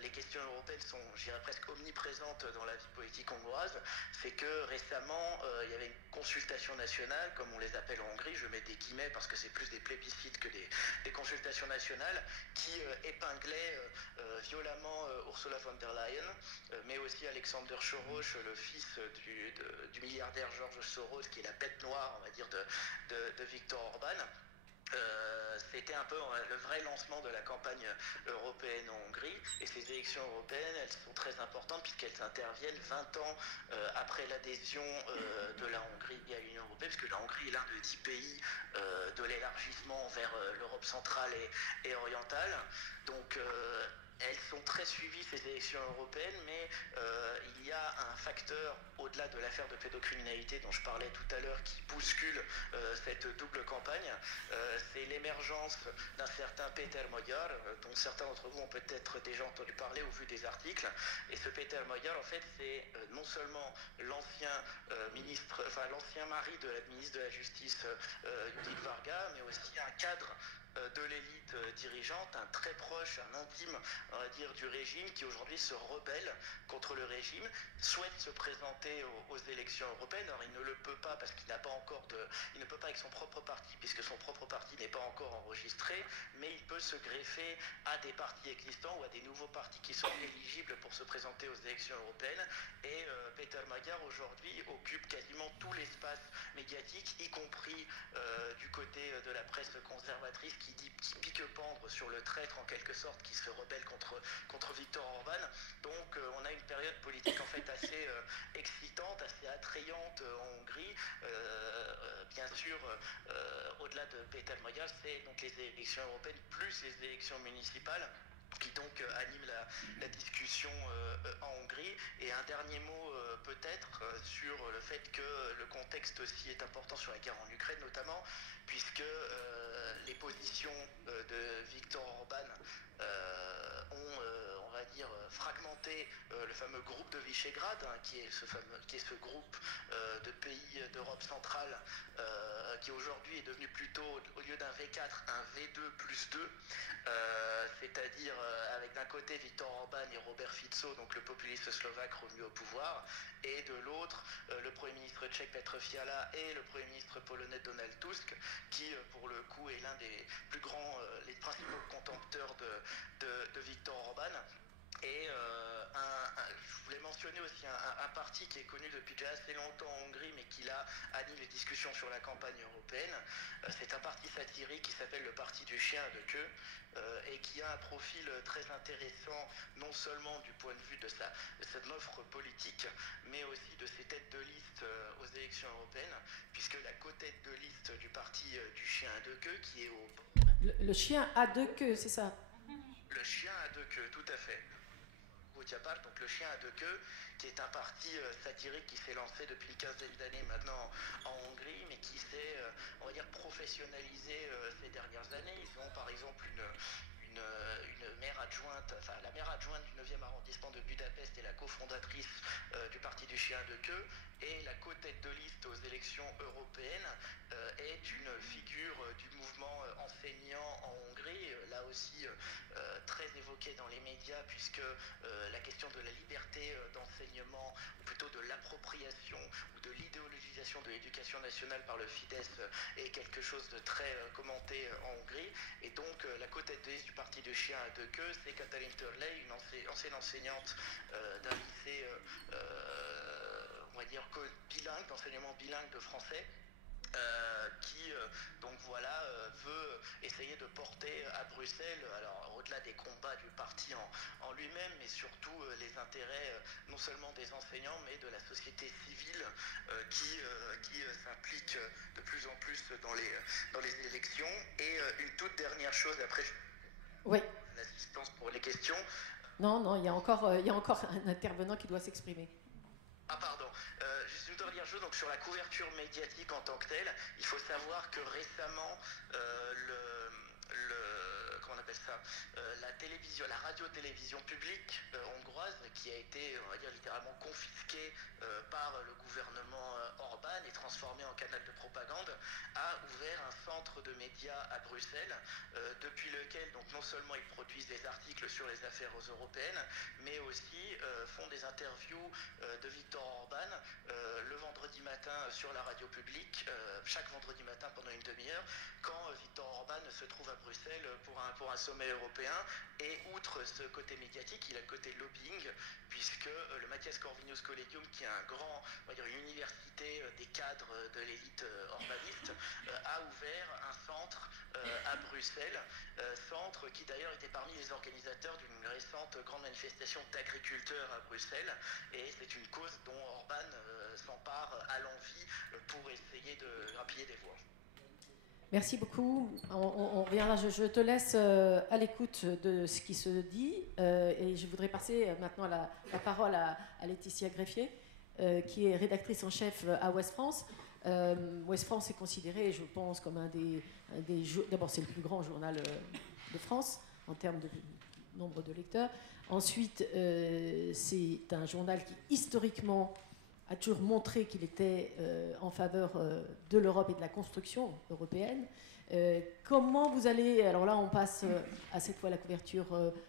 les questions européennes sont, je dirais, presque omniprésentes dans la vie politique hongroise. C'est que récemment, il y avait une consultation nationale, comme on les appelle en Hongrie, je mets des guillemets parce que c'est plus des plébiscites que des consultations nationales, qui épinglaient violemment Ursula von der Leyen, mais aussi Alexander Soros, le fils du milliardaire George Soros, qui est la bête noire, on va dire, de Viktor Orban. C'était un peu le vrai lancement de la campagne européenne en Hongrie, et ces élections européennes, elles sont très importantes puisqu'elles interviennent 20 ans après l'adhésion de la Hongrie à l'Union européenne, puisque la Hongrie est l'un des 10 pays de l'élargissement vers l'Europe centrale et orientale. Donc elles sont très suivies, ces élections européennes, mais il y a un facteur au-delà de l'affaire de pédocriminalité dont je parlais tout à l'heure qui bouscule cette double campagne. C'est l'émergence d'un certain Péter Magyar, dont certains d'entre vous ont peut-être déjà entendu parler ou vu des articles. Et ce Péter Magyar, en fait, c'est non seulement l'ancien l'ancien mari de la ministre de la Justice, Judith Varga, mais aussi un cadre de l'élite dirigeante, un très proche, un intime, on va dire, du régime, qui aujourd'hui se rebelle contre le régime, souhaite se présenter aux élections européennes. Alors il ne le peut pas parce qu'il n'a pas encore il ne peut pas avec son propre parti, puisque son propre parti n'est pas encore enregistré, mais il peut se greffer à des partis existants ou à des nouveaux partis qui sont éligibles pour se présenter aux élections européennes. Et Péter Magyar aujourd'hui occupe quasiment tout l'espace médiatique, y compris du côté de la presse conservatrice, qui pique-pendre sur le traître en quelque sorte, qui se rebelle contre Viktor Orban. Donc on a une période politique en fait assez excitante, assez attrayante en Hongrie. Bien sûr, au-delà de Péter Magyar, c'est donc les élections européennes plus les élections municipales qui donc anime la discussion en Hongrie. Et un dernier mot peut-être sur le fait que le contexte aussi est important sur la guerre en Ukraine notamment, puisque les positions de Viktor Orban ont, on va dire, fragmenté le fameux groupe de Visegrad, qui est ce groupe de pays d'Europe centrale, qui aujourd'hui est devenu plutôt, au lieu d'un V4, un V2 plus 2, c'est-à-dire avec d'un côté Viktor Orban et Robert Fico, donc le populiste slovaque revenu au pouvoir, et de l'autre le Premier ministre tchèque Petr Fiala et le Premier ministre polonais Donald Tusk, qui pour le coup est l'un des plus grands, les principaux contempteurs de Viktor Orban. Et je voulais mentionner aussi un parti qui est connu depuis déjà assez longtemps en Hongrie, mais qui là anime les discussions sur la campagne européenne. C'est un parti satirique qui s'appelle le Parti du chien à deux queues, et qui a un profil très intéressant, non seulement du point de vue de cette offre politique, mais aussi de ses têtes de liste aux élections européennes, puisque la co-tête de liste du Parti du chien à deux queues, qui est au... Le chien à deux queues, c'est ça? Le chien à deux queues, tout à fait. Boutjapal, donc le chien à deux queues, qui est un parti satirique qui s'est lancé depuis une quinzaine d'années maintenant en Hongrie, mais qui s'est, on va dire, professionnalisé ces dernières années. Ils ont par exemple une maire adjointe, enfin la maire adjointe du 9e arrondissement de Budapest est la cofondatrice du parti du chien à deux queues, et la co-tête de liste aux élections européennes est une figure du mouvement enseignant en Hongrie, là aussi très évoquée dans les médias, puisque la question de la liberté d'enseignement, ou plutôt de l'appropriation ou de l'idéologisation de l'éducation nationale par le Fidesz est quelque chose de très commenté en Hongrie. Et donc la co-tête de liste du parti du chien à deux queues, c'est Katalin Törley, une ancienne enseignante d'un lycée on va dire bilingue, d'enseignement bilingue de français, qui donc voilà veut essayer de porter à Bruxelles, alors au-delà des combats du parti en lui-même, mais surtout les intérêts non seulement des enseignants, mais de la société civile qui s'implique de plus en plus dans les élections. Et une toute dernière chose, après oui, l'assistance pour les questions. Non, il y a encore un intervenant qui doit s'exprimer. Ah pardon, juste une dernière chose, donc sur la couverture médiatique en tant que telle, il faut savoir que récemment comment on appelle ça, la radio-télévision publique hongroise, qui a été, on va dire, littéralement confisquée par le gouvernement Orban et transformée en canal de propagande, a ouvert un centre de médias à Bruxelles, depuis lequel donc non seulement ils produisent des articles sur les affaires européennes, mais aussi font des interviews de Viktor Orban le vendredi matin sur la radio publique, chaque vendredi matin pendant une demi-heure, quand Viktor Orban se trouve à Bruxelles pour un sommet européen. Et outre ce côté médiatique, il a le côté lobbying, puisque le Matthias Corvinus Collegium, qui est un grand, on va dire une université des cadres de l'élite orbaniste, a ouvert un centre à Bruxelles, centre qui d'ailleurs était parmi les organisateurs d'une récente grande manifestation d'agriculteurs à Bruxelles, et c'est une cause dont Orban s'empare à l'envi pour essayer de grappiller des voix. Merci beaucoup. On revient là. Je te laisse à l'écoute de ce qui se dit, et je voudrais passer maintenant la parole à Laetitia Greffier, qui est rédactrice en chef à Ouest France. Ouest France est considéré, je pense, comme d'abord, c'est le plus grand journal de France en termes de nombre de lecteurs. Ensuite, c'est un journal qui, historiquement, a toujours montré qu'il était en faveur de l'Europe et de la construction européenne. Comment vous allez... Alors là, on passe à cette fois la couverture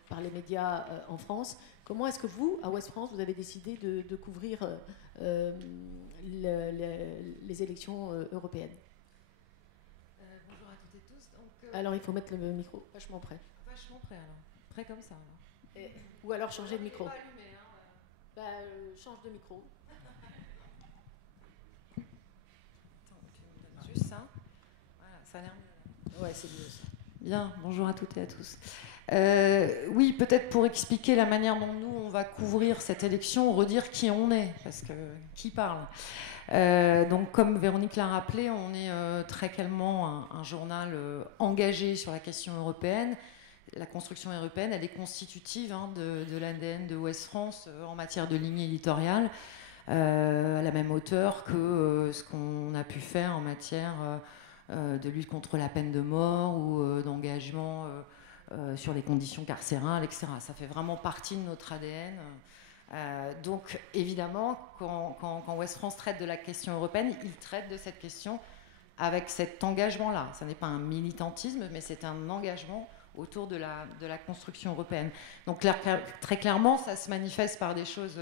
par les médias en France. Comment est-ce que vous, à Ouest France, vous avez décidé de couvrir les élections européennes? Bonjour à toutes et tous. Donc, alors, il faut mettre le micro vachement près. Vachement près, alors. Près comme ça, alors. Ou alors changer de micro. Pas allumé, hein. Change de micro. Juste ça. Voilà, ça a l'air mieux. Ouais, c'est mieux ça. Bien, bonjour à toutes et à tous. Oui, peut-être pour expliquer la manière dont nous, on va couvrir cette élection, redire qui on est, parce que qui parle. Donc, comme Véronique l'a rappelé, on est très clairement un journal engagé sur la question européenne. La construction européenne, elle est constitutive de l'ADN de Ouest France en matière de ligne éditoriale, à la même hauteur que ce qu'on a pu faire en matière de lutte contre la peine de mort ou d'engagement sur les conditions carcérales, etc. Ça fait vraiment partie de notre ADN. Donc, évidemment, quand Ouest France traite de la question européenne, il traite de cette question avec cet engagement-là. Ce n'est pas un militantisme, mais c'est un engagement autour de la construction européenne. Donc, très clairement, ça se manifeste par des choses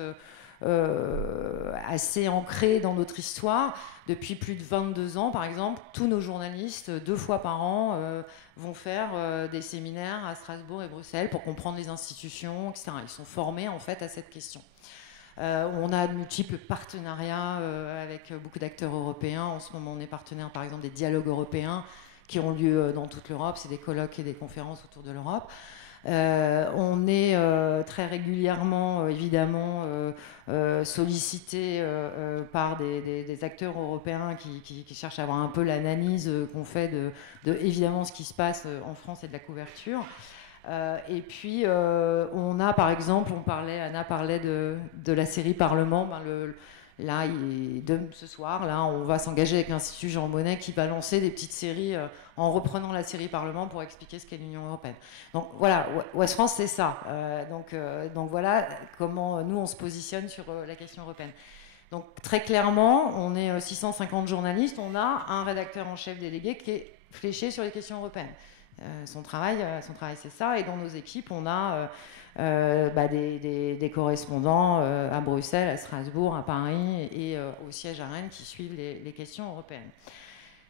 assez ancrées dans notre histoire. Depuis plus de 22 ans, par exemple, tous nos journalistes, 2 fois par an, vont faire des séminaires à Strasbourg et Bruxelles pour comprendre les institutions, etc. Ils sont formés, en fait, à cette question. On a de multiples partenariats avec beaucoup d'acteurs européens. En ce moment, on est partenaire, par exemple, des dialogues européens qui ont lieu dans toute l'Europe. C'est des colloques et des conférences autour de l'Europe. On est très régulièrement, évidemment, sollicité par des acteurs européens qui cherchent à avoir un peu l'analyse qu'on fait de évidemment ce qui se passe en France et de la couverture. Et puis, on a, par exemple, Anna parlait de la série Parlement. Là, ce soir, là, on va s'engager avec l'Institut Jean Monnet qui va lancer des petites séries en reprenant la série Parlement pour expliquer ce qu'est l'Union européenne. Donc voilà, Ouest France, c'est ça. Donc voilà comment nous, on se positionne sur la question européenne. Donc très clairement, on est 650 journalistes, on a un rédacteur en chef délégué qui est fléché sur les questions européennes. Son travail c'est ça. Et dans nos équipes, on a des correspondants à Bruxelles, à Strasbourg, à Paris et au siège à Rennes qui suivent les questions européennes.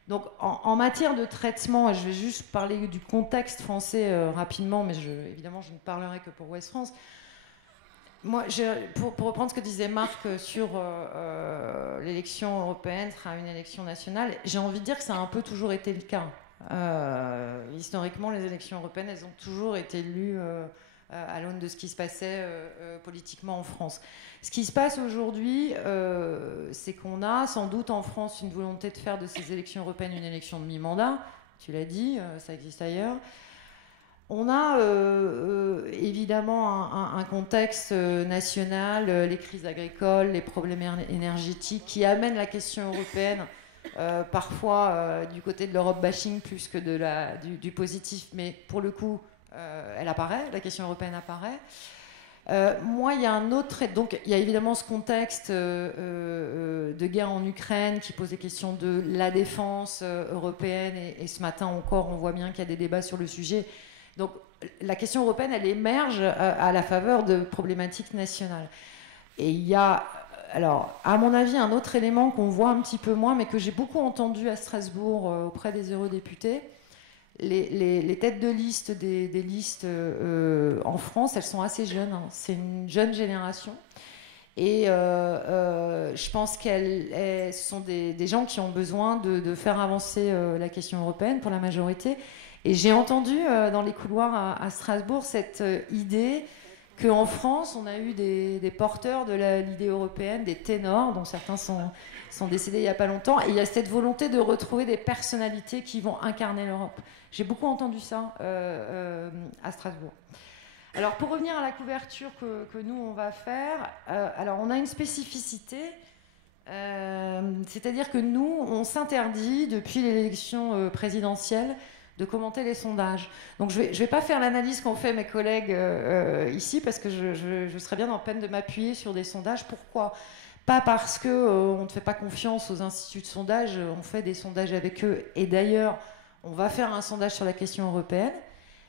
Donc en matière de traitement, je vais juste parler du contexte français rapidement, mais évidemment je ne parlerai que pour Ouest France. Moi, pour reprendre ce que disait Marc sur l'élection européenne sera une élection nationale, j'ai envie de dire que ça a un peu toujours été le cas. Historiquement, les élections européennes, elles ont toujours été lues à l'aune de ce qui se passait politiquement en France. Ce qui se passe aujourd'hui, c'est qu'on a sans doute en France une volonté de faire de ces élections européennes une élection de mi-mandat. Tu l'as dit, ça existe ailleurs. On a évidemment un contexte national, les crises agricoles, les problèmes énergétiques qui amènent la question européenne parfois du côté de l'Europe bashing plus que du positif, mais pour le coup, elle apparaît, la question européenne apparaît. Moi, il y a un autre... Donc, il y a évidemment ce contexte de guerre en Ukraine qui pose des questions de la défense européenne, et ce matin encore, on voit bien qu'il y a des débats sur le sujet. Donc, la question européenne, elle émerge à la faveur de problématiques nationales. Et il y a... Alors, à mon avis, un autre élément qu'on voit un petit peu moins, mais que j'ai beaucoup entendu à Strasbourg auprès des eurodéputés, les têtes de liste des listes en France, elles sont assez jeunes. Hein. C'est une jeune génération. Et je pense ce sont des gens qui ont besoin de faire avancer la question européenne pour la majorité. Et j'ai entendu dans les couloirs à Strasbourg cette idée qu'en France, on a eu des porteurs de l'idée européenne, des ténors, dont certains sont décédés il n'y a pas longtemps, et il y a cette volonté de retrouver des personnalités qui vont incarner l'Europe. J'ai beaucoup entendu ça à Strasbourg. Alors, pour revenir à la couverture que nous, on va faire, alors on a une spécificité, c'est-à-dire que nous, on s'interdit, depuis l'élection présidentielle, de commenter les sondages. Donc je vais pas faire l'analyse qu'ont fait mes collègues ici, parce que je serais bien en peine de m'appuyer sur des sondages. Pourquoi ? Pas parce qu'on ne fait pas confiance aux instituts de sondage, on fait des sondages avec eux, et d'ailleurs, on va faire un sondage sur la question européenne,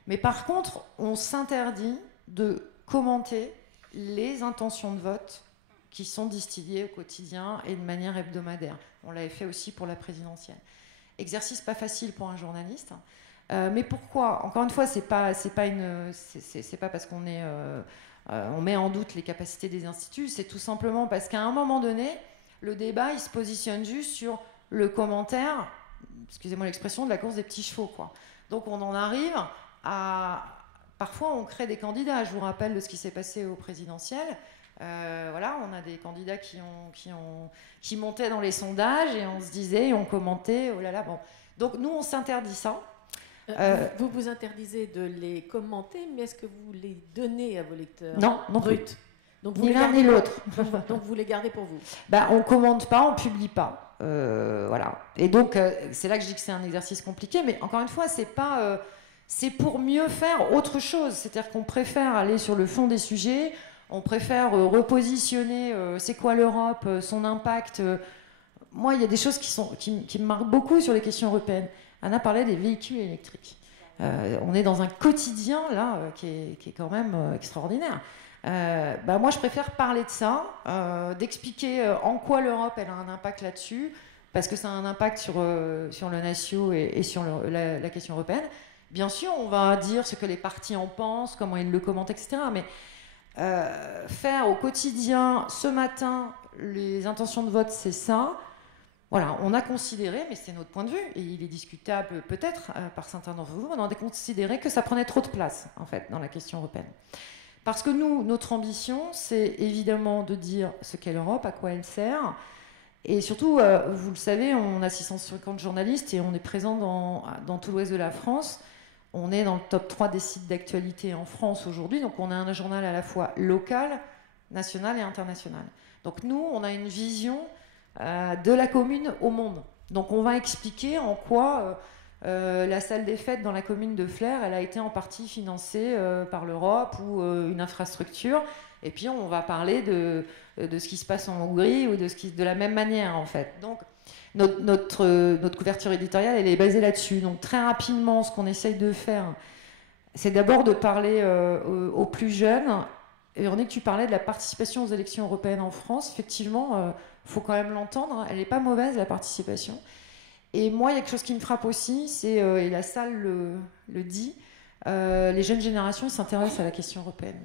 mais par contre, on s'interdit de commenter les intentions de vote qui sont distillées au quotidien et de manière hebdomadaire. On l'avait fait aussi pour la présidentielle. Exercice pas facile pour un journaliste. Mais pourquoi ? Encore une fois, c'est pas parce qu'on on met en doute les capacités des instituts, c'est tout simplement parce qu'à un moment donné, le débat, il se positionne juste sur le commentaire, excusez-moi l'expression, de la course des petits chevaux, quoi. Donc on en arrive à... Parfois, on crée des candidats. Je vous rappelle de ce qui s'est passé au présidentiel. Voilà, on a des candidats qui montaient dans les sondages et on se disait, on commentait, oh là là, bon. Donc nous, on s'interdit ça. Vous vous interdisez de les commenter, mais est-ce que vous les donnez à vos lecteurs ? Non, non bruts. Donc ni l'un ni l'autre. Donc vous les gardez pour vous ? On commente pas, on publie pas. Voilà. Et donc, c'est là que je dis que c'est un exercice compliqué, mais encore une fois, c'est pas... c'est pour mieux faire autre chose. C'est-à-dire qu'on préfère aller sur le fond des sujets, on préfère repositionner c'est quoi l'Europe, son impact. Moi, il y a des choses qui me marquent beaucoup sur les questions européennes. Anna parlait des véhicules électriques. On est dans un quotidien là qui est quand même extraordinaire. Moi, je préfère parler de ça, d'expliquer en quoi l'Europe elle a un impact là-dessus, parce que ça a un impact sur le nation et sur la question européenne. Bien sûr, on va dire ce que les partis en pensent, comment ils le commentent, etc. Mais faire au quotidien, ce matin, les intentions de vote, c'est ça. Voilà, on a considéré, mais c'est notre point de vue, et il est discutable peut-être par certains d'entre vous, on a considéré que ça prenait trop de place, en fait, dans la question européenne. Parce que nous, notre ambition, c'est évidemment de dire ce qu'est l'Europe, à quoi elle sert, et surtout, vous le savez, on a 650 journalistes et on est présent dans tout l'ouest de la France. On est dans le top 3 des sites d'actualité en France aujourd'hui, donc on a un journal à la fois local, national et international. Donc nous, on a une vision de la commune au monde. Donc on va expliquer en quoi la salle des fêtes dans la commune de Flers, elle a été en partie financée par l'Europe ou une infrastructure. Et puis on va parler de ce qui se passe en Hongrie ou de la même manière en fait. Donc notre couverture éditoriale, elle est basée là-dessus. Donc très rapidement, ce qu'on essaye de faire, c'est d'abord de parler aux plus jeunes. Et Véronique, tu parlais de la participation aux élections européennes en France. Effectivement, faut quand même l'entendre. Elle n'est pas mauvaise, la participation. Et moi, il y a quelque chose qui me frappe aussi, c'est, et la salle le dit, les jeunes générations s'intéressent à la question européenne.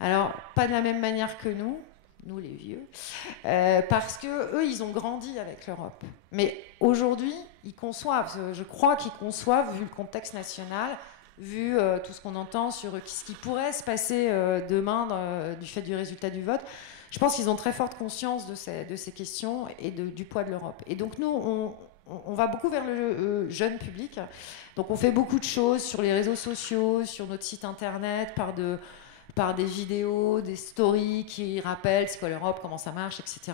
Alors, pas de la même manière que nous les vieux, parce que eux, ils ont grandi avec l'Europe. Mais aujourd'hui, ils conçoivent, je crois qu'ils conçoivent, vu le contexte national, vu tout ce qu'on entend sur ce qui pourrait se passer demain du fait du résultat du vote, je pense qu'ils ont très forte conscience de ces questions et du poids de l'Europe. Et donc nous, on va beaucoup vers le jeune public. Donc on fait beaucoup de choses sur les réseaux sociaux, sur notre site internet, par des vidéos, des stories qui rappellent ce qu'est l'Europe, comment ça marche, etc.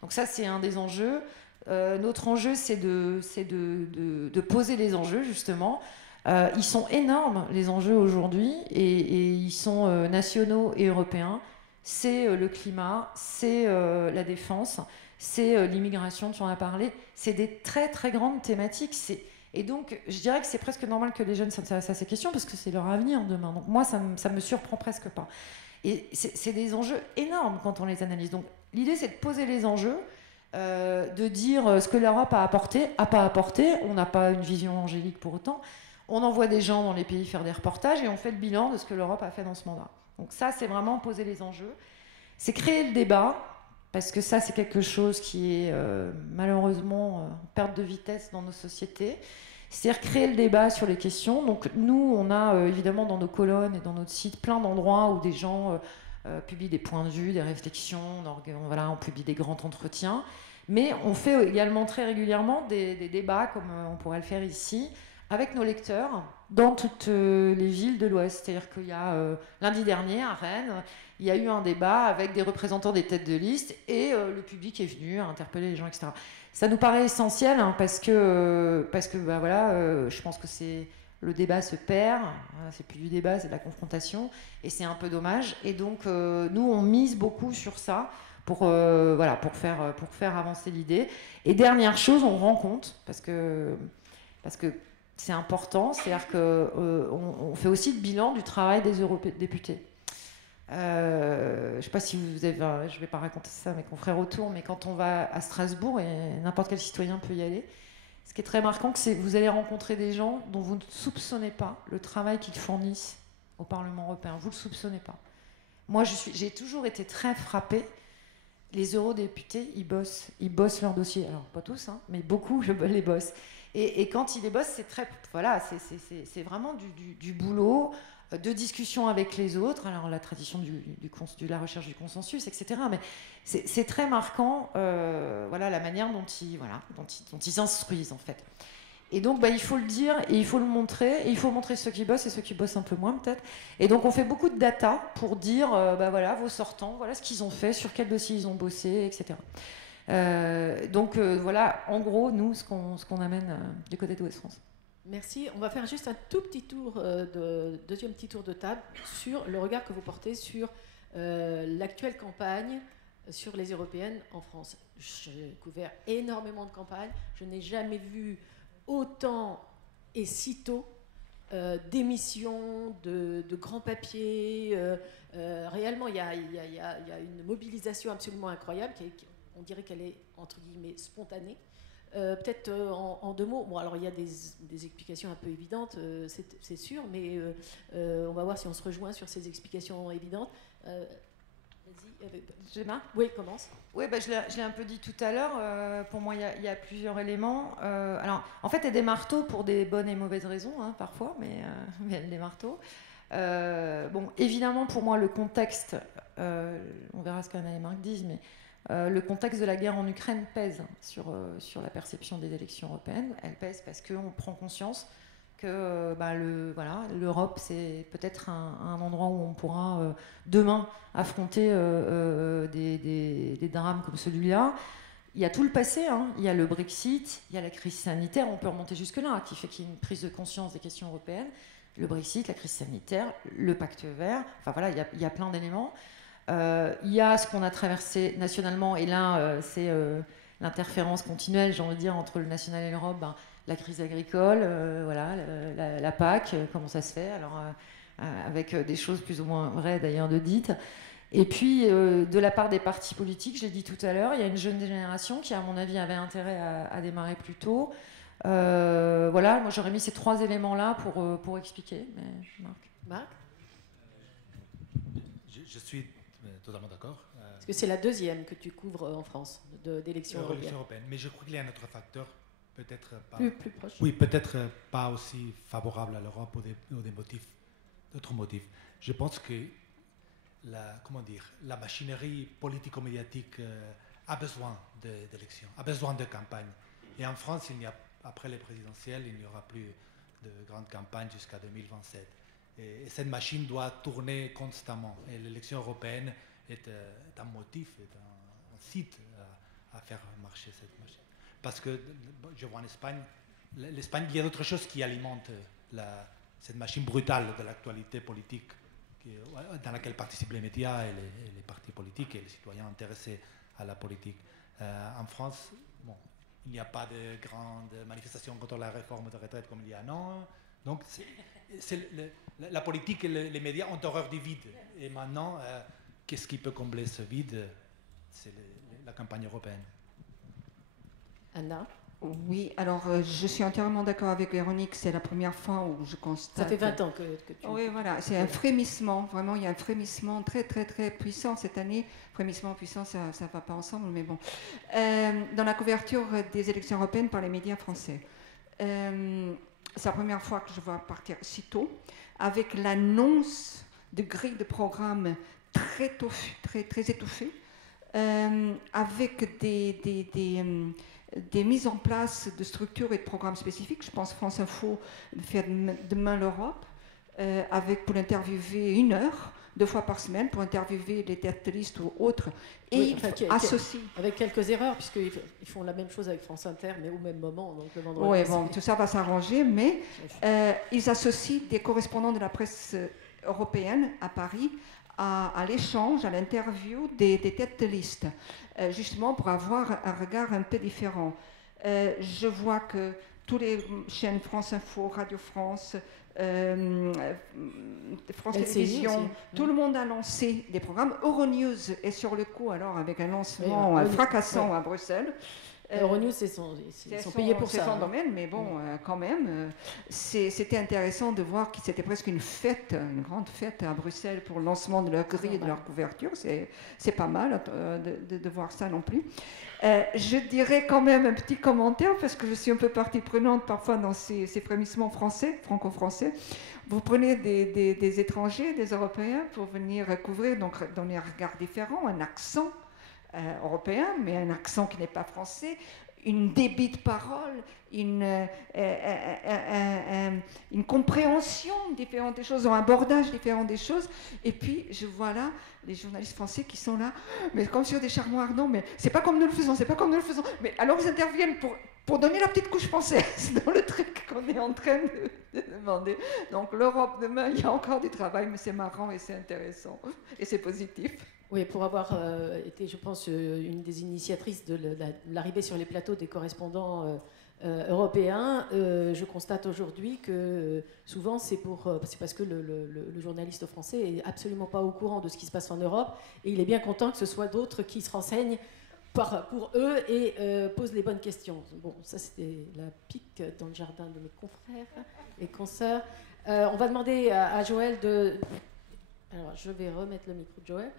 Donc ça, c'est un des enjeux. Notre enjeu, c'est de poser les enjeux, justement. Ils sont énormes, les enjeux aujourd'hui, et ils sont nationaux et européens. C'est le climat, c'est la défense, c'est l'immigration, tu en as parlé. C'est des très, très grandes thématiques. Et donc, je dirais que c'est presque normal que les jeunes s'intéressent à ces questions parce que c'est leur avenir demain. Donc moi, ça me surprend presque pas. Et c'est des enjeux énormes quand on les analyse. Donc l'idée, c'est de poser les enjeux, de dire ce que l'Europe a apporté, a pas apporté. On n'a pas une vision angélique pour autant. On envoie des gens dans les pays faire des reportages et on fait le bilan de ce que l'Europe a fait dans ce mandat. Donc ça, c'est vraiment poser les enjeux. C'est créer le débat, parce que ça, c'est quelque chose qui est malheureusement en perte de vitesse dans nos sociétés. C'est-à-dire créer le débat sur les questions. Donc nous, on a évidemment dans nos colonnes et dans notre site plein d'endroits où des gens publient des points de vue, des réflexions, on publie des grands entretiens. Mais on fait également très régulièrement des débats, comme on pourrait le faire ici, avec nos lecteurs dans toutes les villes de l'Ouest. C'est-à-dire qu'il y a lundi dernier à Rennes, il y a eu un débat avec des représentants des têtes de liste et le public est venu à interpeller les gens, etc. Ça nous paraît essentiel parce que je pense que le débat se perd, c'est plus du débat, c'est de la confrontation et c'est un peu dommage. Et donc nous on mise beaucoup sur ça pour faire avancer l'idée. Et dernière chose, on rend compte parce que c'est important, c'est-à-dire qu'on fait aussi le bilan du travail des eurodéputés. Je ne sais pas si vous avez, je ne vais pas raconter ça à mes confrères autour, mais quand on va à Strasbourg, et n'importe quel citoyen peut y aller, ce qui est très marquant, c'est que vous allez rencontrer des gens dont vous ne soupçonnez pas le travail qu'ils fournissent au Parlement européen. Vous ne le soupçonnez pas. Moi, j'ai toujours été très frappée. Les eurodéputés, ils bossent leur dossier. Alors, pas tous, mais beaucoup les bossent. Et quand ils les bossent, c'est vraiment du boulot, de discussion avec les autres. Alors la tradition de la recherche du consensus, etc. Mais c'est très marquant, la manière dont ils instruisent en fait. Et donc il faut le dire et il faut le montrer. Et il faut montrer ceux qui bossent et ceux qui bossent un peu moins peut-être. Et donc on fait beaucoup de data pour dire vos sortants, voilà ce qu'ils ont fait, sur quel dossier ils ont bossé, etc. En gros, nous, ce qu'on amène du côté de Ouest-France. Merci. On va faire juste un tout petit deuxième petit tour de table sur le regard que vous portez sur l'actuelle campagne sur les européennes en France. J'ai couvert énormément de campagnes. Je n'ai jamais vu autant et si tôt d'émissions, de grands papiers. Réellement, il y a une mobilisation absolument incroyable on dirait qu'elle est, entre guillemets, spontanée. Peut-être en deux mots, alors il y a des explications un peu évidentes, c'est sûr, mais on va voir si on se rejoint sur ces explications évidentes. Vas-y, Gemma ? Oui, commence. Oui, je l'ai un peu dit tout à l'heure, pour moi il y a plusieurs éléments. Alors, en fait, il y a des marteaux pour des bonnes et mauvaises raisons, parfois, mais il y a des marteaux. Évidemment, pour moi, le contexte, on verra ce qu'Anna et Marc disent, mais le contexte de la guerre en Ukraine pèse sur la perception des élections européennes. Elle pèse parce qu'on prend conscience que l'Europe, c'est peut-être un endroit où on pourra demain affronter des drames comme celui-là. Il y a tout le passé, hein. Il y a le Brexit, il y a la crise sanitaire, on peut remonter jusque-là, qui fait qu'il y a une prise de conscience des questions européennes. Le Brexit, la crise sanitaire, le pacte vert, enfin voilà, il y a plein d'éléments. Il y a ce qu'on a traversé nationalement, et là, c'est l'interférence continuelle, j'ai envie de dire, entre le national et l'Europe. La crise agricole, la PAC, comment ça se fait, alors, avec des choses plus ou moins vraies d'ailleurs de dites. Et puis, de la part des partis politiques, je l'ai dit tout à l'heure, il y a une jeune génération qui, à mon avis, avait intérêt à démarrer plus tôt. Moi j'aurais mis ces 3 éléments-là pour expliquer. Mais Marc ? Je suis totalement d'accord. Parce que c'est la deuxième que tu couvres en France, d'élections européennes. Mais je crois qu'il y a un autre facteur, peut-être pas... Plus proche. Oui, peut-être pas aussi favorable à l'Europe pour d'autres motifs. Je pense que la machinerie politico-médiatique a besoin d'élections, a besoin de campagne. Et en France, après les présidentielles, il n'y aura plus de grandes campagnes jusqu'à 2027. Et cette machine doit tourner constamment. Et l'élection européenne est un motif, est un site à faire marcher cette machine. Parce que je vois en Espagne, l'Espagne, il y a d'autres choses qui alimentent cette machine brutale de l'actualité politique dans laquelle participent les médias et les partis politiques et les citoyens intéressés à la politique. En France, il n'y a pas de grandes manifestations contre la réforme de retraite comme il y a un an. Donc, la politique et les médias ont horreur du vide. Et maintenant, qu'est-ce qui peut combler ce vide? C'est la campagne européenne. Anna ? Oui, alors je suis entièrement d'accord avec Véronique, c'est la première fois où je constate... Ça fait 20 ans que tu... Oui, voilà, c'est un frémissement, vraiment, il y a un frémissement très, très, très puissant cette année. Frémissement, puissant, ça ne va pas ensemble, mais bon. Dans la couverture des élections européennes par les médias français. C'est la première fois que je vois partir si tôt, avec l'annonce de grilles de programme très étouffées, avec des mises en place de structures et de programmes spécifiques. Je pense France Info faire demain l'Europe, avec pour l'interviewer 1 heure, 2 fois par semaine, pour interviewer les têtes de liste ou autres, et associer. Avec quelques erreurs, puisqu'ils font la même chose avec France Inter, mais au même moment, donc le vendredi. Oui, bon, tout ça va s'arranger, mais ils associent des correspondants de la presse européenne à Paris à l'échange, à l'interview des têtes de liste, justement pour avoir un regard un peu différent. Je vois que tous les chaînes France Info, Radio France, France Télévisions, tout le monde a lancé des programmes. Euronews est sur le coup alors avec un lancement fracassant à Bruxelles. Euronews, ils sont payés pour ça. C'est son domaine, mais bon, quand même, c'était intéressant de voir que c'était presque une fête, une grande fête à Bruxelles pour le lancement de leur grille et de leur couverture. C'est pas mal de voir ça non plus. Je dirais quand même un petit commentaire, parce que je suis un peu partie prenante parfois dans ces frémissements franco-français. Vous prenez des étrangers, des Européens, pour venir couvrir, donc donner un regard différent, un accent européen, mais un accent qui n'est pas français, une débit de parole, une compréhension différente des choses, un abordage différent des choses. Et puis, je vois là les journalistes français qui sont là, mais comme sur des charbons ardents, mais c'est pas comme nous le faisons, c'est pas comme nous le faisons. Mais alors, ils interviennent pour donner la petite couche française dans le truc qu'on est en train de demander. Donc, l'Europe, demain, il y a encore du travail, mais c'est marrant et c'est intéressant. Et c'est positif. Oui, pour avoir été, je pense, une des initiatrices de l'arrivée sur les plateaux des correspondants européens, je constate aujourd'hui que souvent c'est parce que le journaliste français est absolument pas au courant de ce qui se passe en Europe, et il est bien content que ce soit d'autres qui se renseignent pour eux et posent les bonnes questions. Bon, ça c'était la pique dans le jardin de mes confrères et consoeurs. On va demander à Joël de... Alors, je vais remettre le micro de Joël.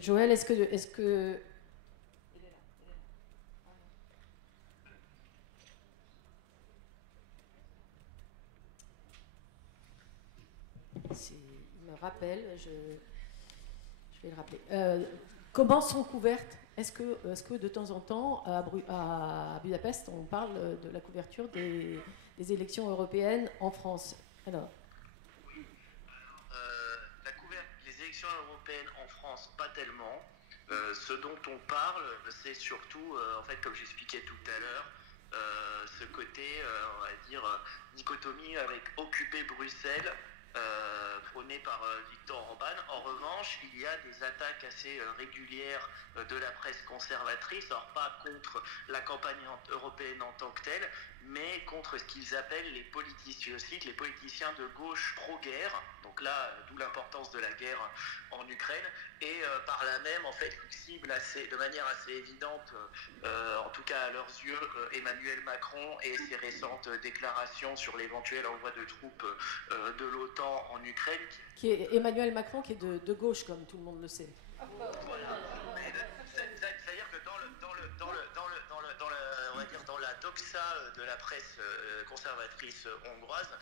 Joël, est-ce que... Il me rappelle, je vais le rappeler. Comment sont couvertes Est-ce que de temps en temps, à Budapest, on parle de la couverture des élections européennes en France? Alors. Les élections européennes en France, pas tellement. Ce dont on parle, c'est surtout, en fait, comme j'expliquais tout à l'heure, ce côté, on va dire, dichotomie avec occuper Bruxelles, prôné par Viktor Orban. En revanche, il y a des attaques assez régulières de la presse conservatrice, alors pas contre la campagne européenne en tant que telle, mais contre ce qu'ils appellent les politiciens, les politiciens de gauche pro-guerre. Donc là, d'où l'importance de la guerre en Ukraine, et par là même, en fait, ils ciblent de manière assez évidente, en tout cas à leurs yeux, Emmanuel Macron et ses récentes déclarations sur l'éventuel envoi de troupes de l'OTAN en Ukraine. Qui est Emmanuel Macron, qui est de gauche, comme tout le monde le sait. Voilà. C'est-à-dire que dans la doxa de la presse conservatrice hongroise,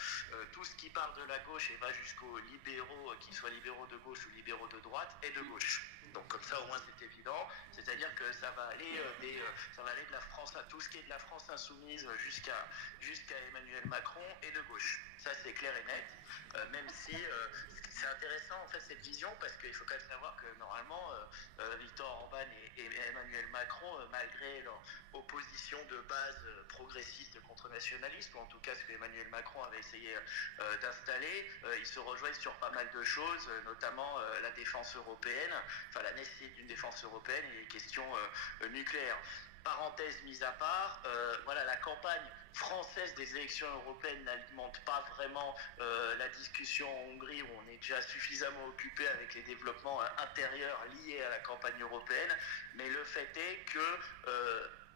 tout ce qui part de la gauche et va jusqu'aux libéraux, qu'ils soient libéraux de gauche ou libéraux de droite, est de gauche. Donc comme ça au moins c'est évident, c'est-à-dire que ça va aller de la France à tout ce qui est de la France insoumise jusqu'à Emmanuel Macron et de gauche. Ça c'est clair et net, même si c'est intéressant en fait cette vision, parce qu'il faut quand même savoir que normalement Viktor Orban et Emmanuel Macron, malgré leur opposition de base progressiste contre nationaliste, ou en tout cas ce que Emmanuel Macron avait essayé d'installer, ils se rejoignent sur pas mal de choses, notamment la défense européenne, enfin la nécessité d'une défense européenne et les questions nucléaires. Parenthèse mise à part, voilà, la campagne française des élections européennes n'alimente pas vraiment la discussion en Hongrie, où on est déjà suffisamment occupé avec les développements intérieurs liés à la campagne européenne, mais le fait est que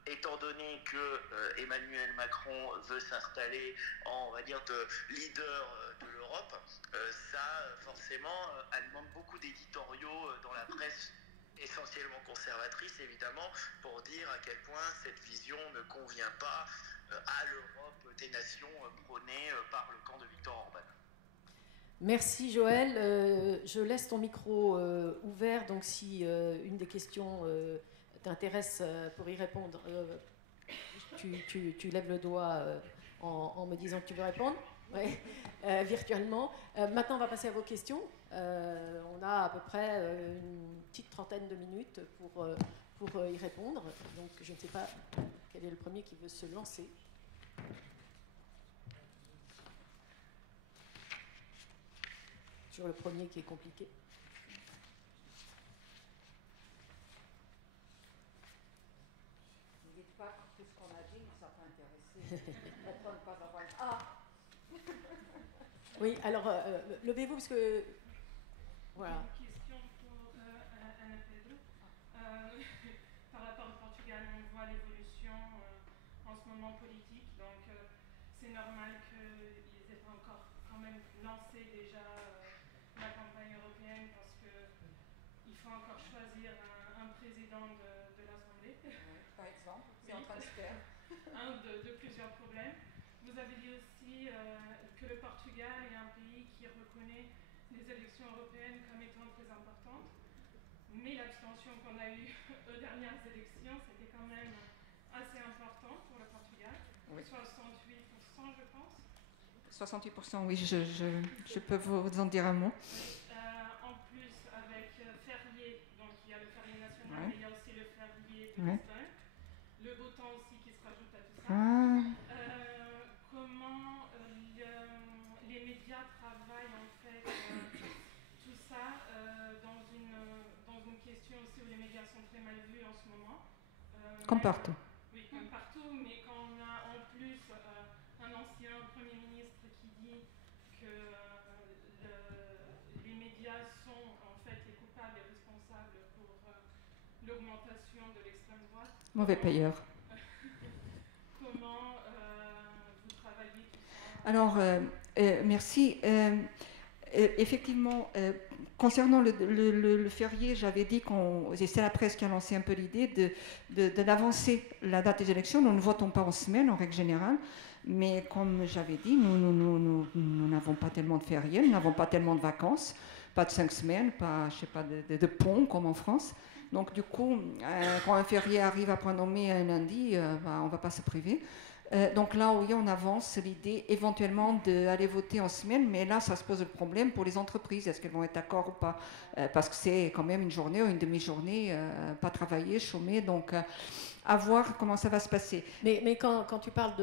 étant donné que Emmanuel Macron veut s'installer en, on va dire, de leader de l'Europe, ça forcément alimente beaucoup d'éditoriaux dans la presse essentiellement conservatrice, évidemment, pour dire à quel point cette vision ne convient pas à l'Europe des nations prônée par le camp de Viktor Orban. Merci Joël. Je laisse ton micro ouvert, donc si une des questions t'intéresse pour y répondre, tu lèves le doigt en me disant que tu veux répondre. Ouais. Virtuellement. Maintenant, on va passer à vos questions. On a à peu près une petite trentaine de minutes pour y répondre. Donc, je ne sais pas quel est le premier qui veut se lancer. Toujours le premier qui est compliqué. Ne dites pas que tout ce qu'on a dit, ça t'a intéressé. Pourquoi ne pas avoir... Ah. Oui, alors levez-vous parce que voilà. Une question pour Ana Pedro. Par rapport au Portugal, on voit l'évolution en ce moment politique, donc c'est normal qu'ils aient encore quand même lancé déjà la campagne européenne, parce qu'il faut encore choisir un président de l'Assemblée. Par exemple, c'est en train de se faire. Un de plusieurs problèmes. Vous avez dit aussi que le Portugal est un pays qui reconnaît les élections européennes comme étant très importantes, mais l'abstention qu'on a eue aux dernières élections, c'était quand même assez important pour le Portugal. Oui. 68%, je pense. 68%, oui, je peux vous en dire un mot. En plus, avec férié, donc il y a le férié national, ouais. Mais il y a aussi le férié de l'Espagne. Le beau temps aussi qui se rajoute à tout ça. Comment les médias travaillent en fait tout ça dans une question aussi où les médias sont très mal vus en ce moment. Comme partout. Oui, comme partout, mais quand on a en plus un ancien Premier ministre qui dit que les médias sont en fait les coupables et responsables pour l'augmentation de l'extrême droite. Mauvais payeur. Comment vous travaillez tout ça? Alors, merci. Effectivement, concernant le férié, j'avais dit c'est la presse qui a lancé un peu l'idée d'avancer la date des élections. Nous ne votons pas en semaine, en règle générale, mais comme j'avais dit, nous n'avons pas tellement de fériés, nous n'avons pas tellement de vacances, pas de 5 semaines, pas, je sais pas, de ponts comme en France. Donc du coup, quand un férié arrive à point nommé un lundi, on ne va pas se priver. Donc là, oui, on avance l'idée éventuellement d'aller voter en semaine, mais là, ça se pose le problème pour les entreprises. Est-ce qu'elles vont être d'accord ou pas? Parce que c'est quand même une journée ou une demi-journée, pas travailler, chômer, donc à voir comment ça va se passer. Mais quand tu parles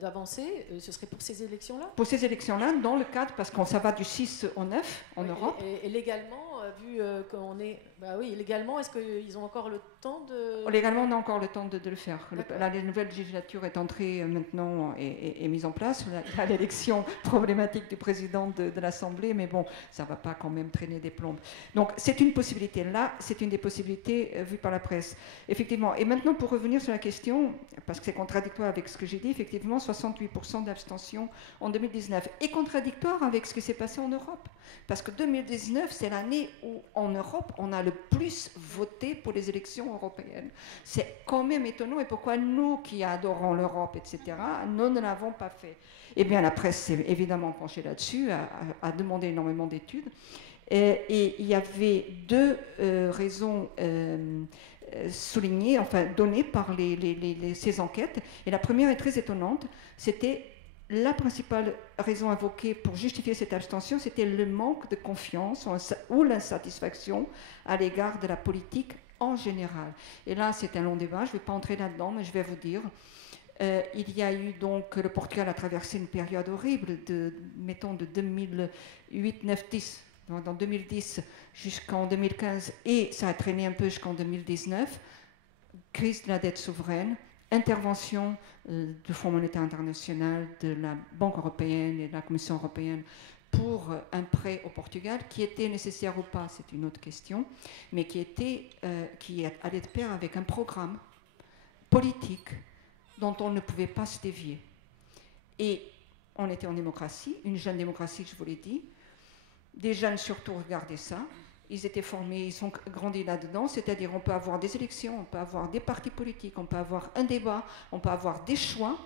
d'avancer, ce serait pour ces élections-là? Pour ces élections-là, dans le cadre, parce que ça va du 6 au 9 en Europe. Et légalement, vu qu'on est... Bah oui, légalement, est-ce qu'ils ont encore le temps de... Légalement, on a encore le temps de le faire. La nouvelle législature est entrée maintenant et mise en place. Il y a l'élection problématique du président de l'Assemblée, mais bon, ça ne va pas quand même traîner des plombes. Donc, c'est une possibilité. Là, c'est une des possibilités vues par la presse. Effectivement. Et maintenant, pour revenir sur la question, parce que c'est contradictoire avec ce que j'ai dit, effectivement, 68% d'abstention en 2019. Et contradictoire avec ce qui s'est passé en Europe. Parce que 2019, c'est l'année où, en Europe, on a le plus voté pour les élections européennes. C'est quand même étonnant. Et pourquoi nous, qui adorons l'Europe, etc., nous ne l'avons pas fait? Eh bien, la presse s'est évidemment penchée là-dessus, a demandé énormément d'études. Et il y avait deux raisons soulignées, enfin données par ces enquêtes. Et la première est très étonnante. C'était la principale raison invoquée pour justifier cette abstention, c'était le manque de confiance ou l'insatisfaction à l'égard de la politique en général. Et là, c'est un long débat, je ne vais pas entrer là-dedans, mais je vais vous dire. Il y a eu donc, le Portugal a traversé une période horrible, mettons de 2008, 9, 10, dans 2010 jusqu'en 2015, et ça a traîné un peu jusqu'en 2019, crise de la dette souveraine, intervention du Fonds monétaire international, de la Banque européenne et de la Commission européenne pour un prêt au Portugal, qui était nécessaire ou pas, c'est une autre question, mais qui allait de pair avec un programme politique dont on ne pouvait pas se dévier. Et on était en démocratie, une jeune démocratie, je vous l'ai dit. Des jeunes surtout regardaient ça. Ils étaient formés, ils sont grandis là-dedans, c'est-à-dire on peut avoir des élections, on peut avoir des partis politiques, on peut avoir un débat, on peut avoir des choix,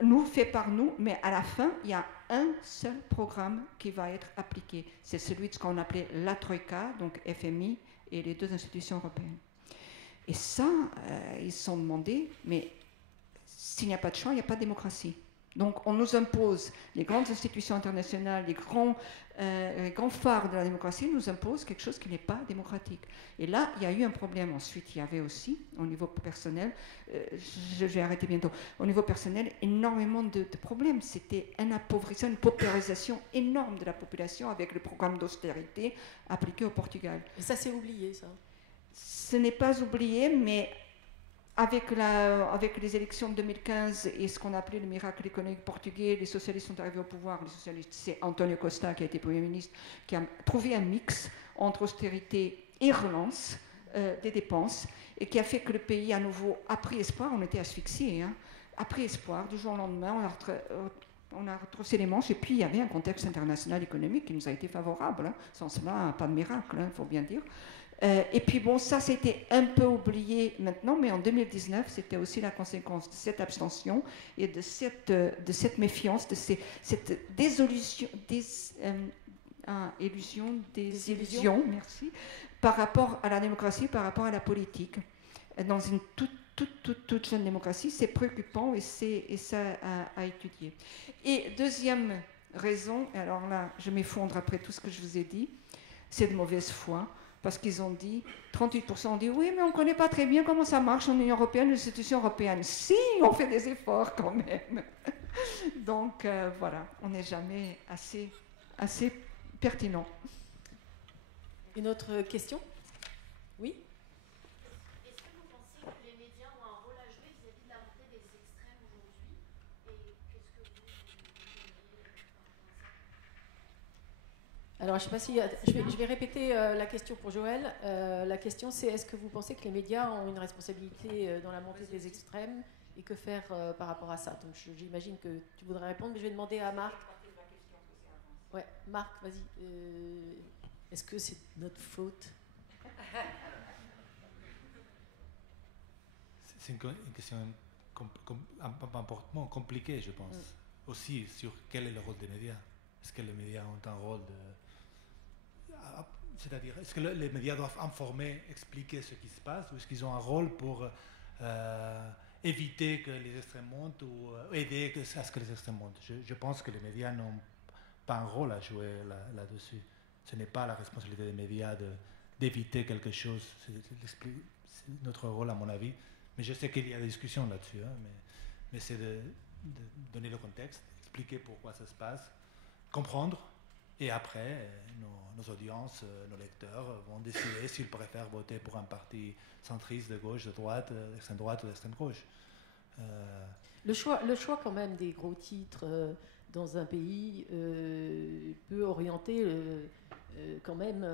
nous, faits par nous, mais à la fin, il y a un seul programme qui va être appliqué. C'est celui de ce qu'on appelait la Troïka, donc FMI et les deux institutions européennes. Et ça, ils se sont demandé, mais s'il n'y a pas de choix, il n'y a pas de démocratie. Donc on nous impose, les grandes institutions internationales, les grands phares de la démocratie nous imposent quelque chose qui n'est pas démocratique. Et là, il y a eu un problème. Ensuite, il y avait aussi, au niveau personnel, je vais arrêter bientôt, au niveau personnel, énormément de problèmes. C'était un appauvrissement, une paupérisation énorme de la population avec le programme d'austérité appliqué au Portugal. Et ça, c'est oublié, ça? Ce n'est pas oublié, mais... Avec les élections de 2015 et ce qu'on appelait le miracle économique portugais, les socialistes sont arrivés au pouvoir. Les socialistes, c'est António Costa qui a été Premier ministre, qui a trouvé un mix entre austérité et relance des dépenses, et qui a fait que le pays à nouveau a pris espoir. On était asphyxiés, hein, a pris espoir. Du jour au lendemain, on a retroussé les manches, et puis il y avait un contexte international économique qui nous a été favorable. Hein. Sans cela, pas de miracle, il faut bien dire. Et puis bon, ça c'était un peu oublié maintenant, mais en 2019, c'était aussi la conséquence de cette abstention et de cette méfiance, de cette désillusion, merci, par rapport à la démocratie, par rapport à la politique. Dans une toute jeune démocratie, c'est préoccupant et ça à étudier. Et deuxième raison, et alors là, je m'effondre après tout ce que je vous ai dit, c'est de mauvaise foi. Parce qu'ils ont dit, 38% ont dit, oui, mais on ne connaît pas très bien comment ça marche en Union européenne, les institutions européennes. Si, on fait des efforts quand même. Donc voilà, on n'est jamais assez pertinent. Une autre question? Oui? Est-ce que vous pensez que les médias ont un rôle à jouer vis-à-vis de la montée des extrêmes aujourd'hui? Et qu'est-ce que vous diriez par rapport à ça? Alors, je sais pas si je vais répéter la question pour Joël. La question, c'est est-ce que vous pensez que les médias ont une responsabilité dans la montée des extrêmes et que faire par rapport à ça? Donc, j'imagine que tu voudrais répondre, mais je vais demander à Marc. Ouais, Marc, vas-y. Est-ce que c'est notre faute? C'est une question importante, compliquée, je pense. Aussi sur quel est le rôle des médias. Est-ce que les médias ont un rôle de... c'est-à-dire, est-ce que les médias doivent informer, expliquer ce qui se passe, ou est-ce qu'ils ont un rôle pour éviter que les extrêmes montent ou aider à ce que les extrêmes montent? Je pense que les médias n'ont pas un rôle à jouer là-dessus. Ce n'est pas la responsabilité des médias d'éviter quelque chose. C'est notre rôle, à mon avis. Mais je sais qu'il y a des discussions là-dessus. Hein, mais c'est de donner le contexte, expliquer pourquoi ça se passe, comprendre. Et après, nos audiences, nos lecteurs vont décider s'ils préfèrent voter pour un parti centriste, de gauche, de droite, d'extrême droite ou d'extrême gauche. Le choix quand même des gros titres dans un pays peut orienter quand même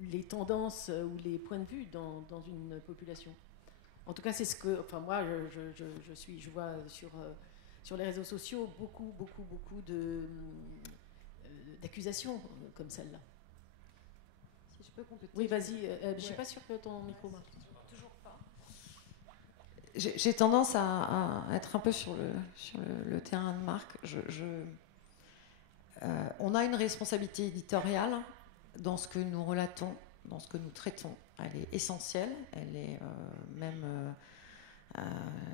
les tendances ou les points de vue dans une population. En tout cas, c'est ce que, enfin moi, je vois sur les réseaux sociaux beaucoup d'accusations comme celle-là. Si je peux compléter. Oui, vas-y. Je ne suis pas sûre que ton micro marche. Toujours pas. J'ai tendance à être un peu sur le terrain de Marc. On a une responsabilité éditoriale dans ce que nous relatons, dans ce que nous traitons. Elle est essentielle, elle est même,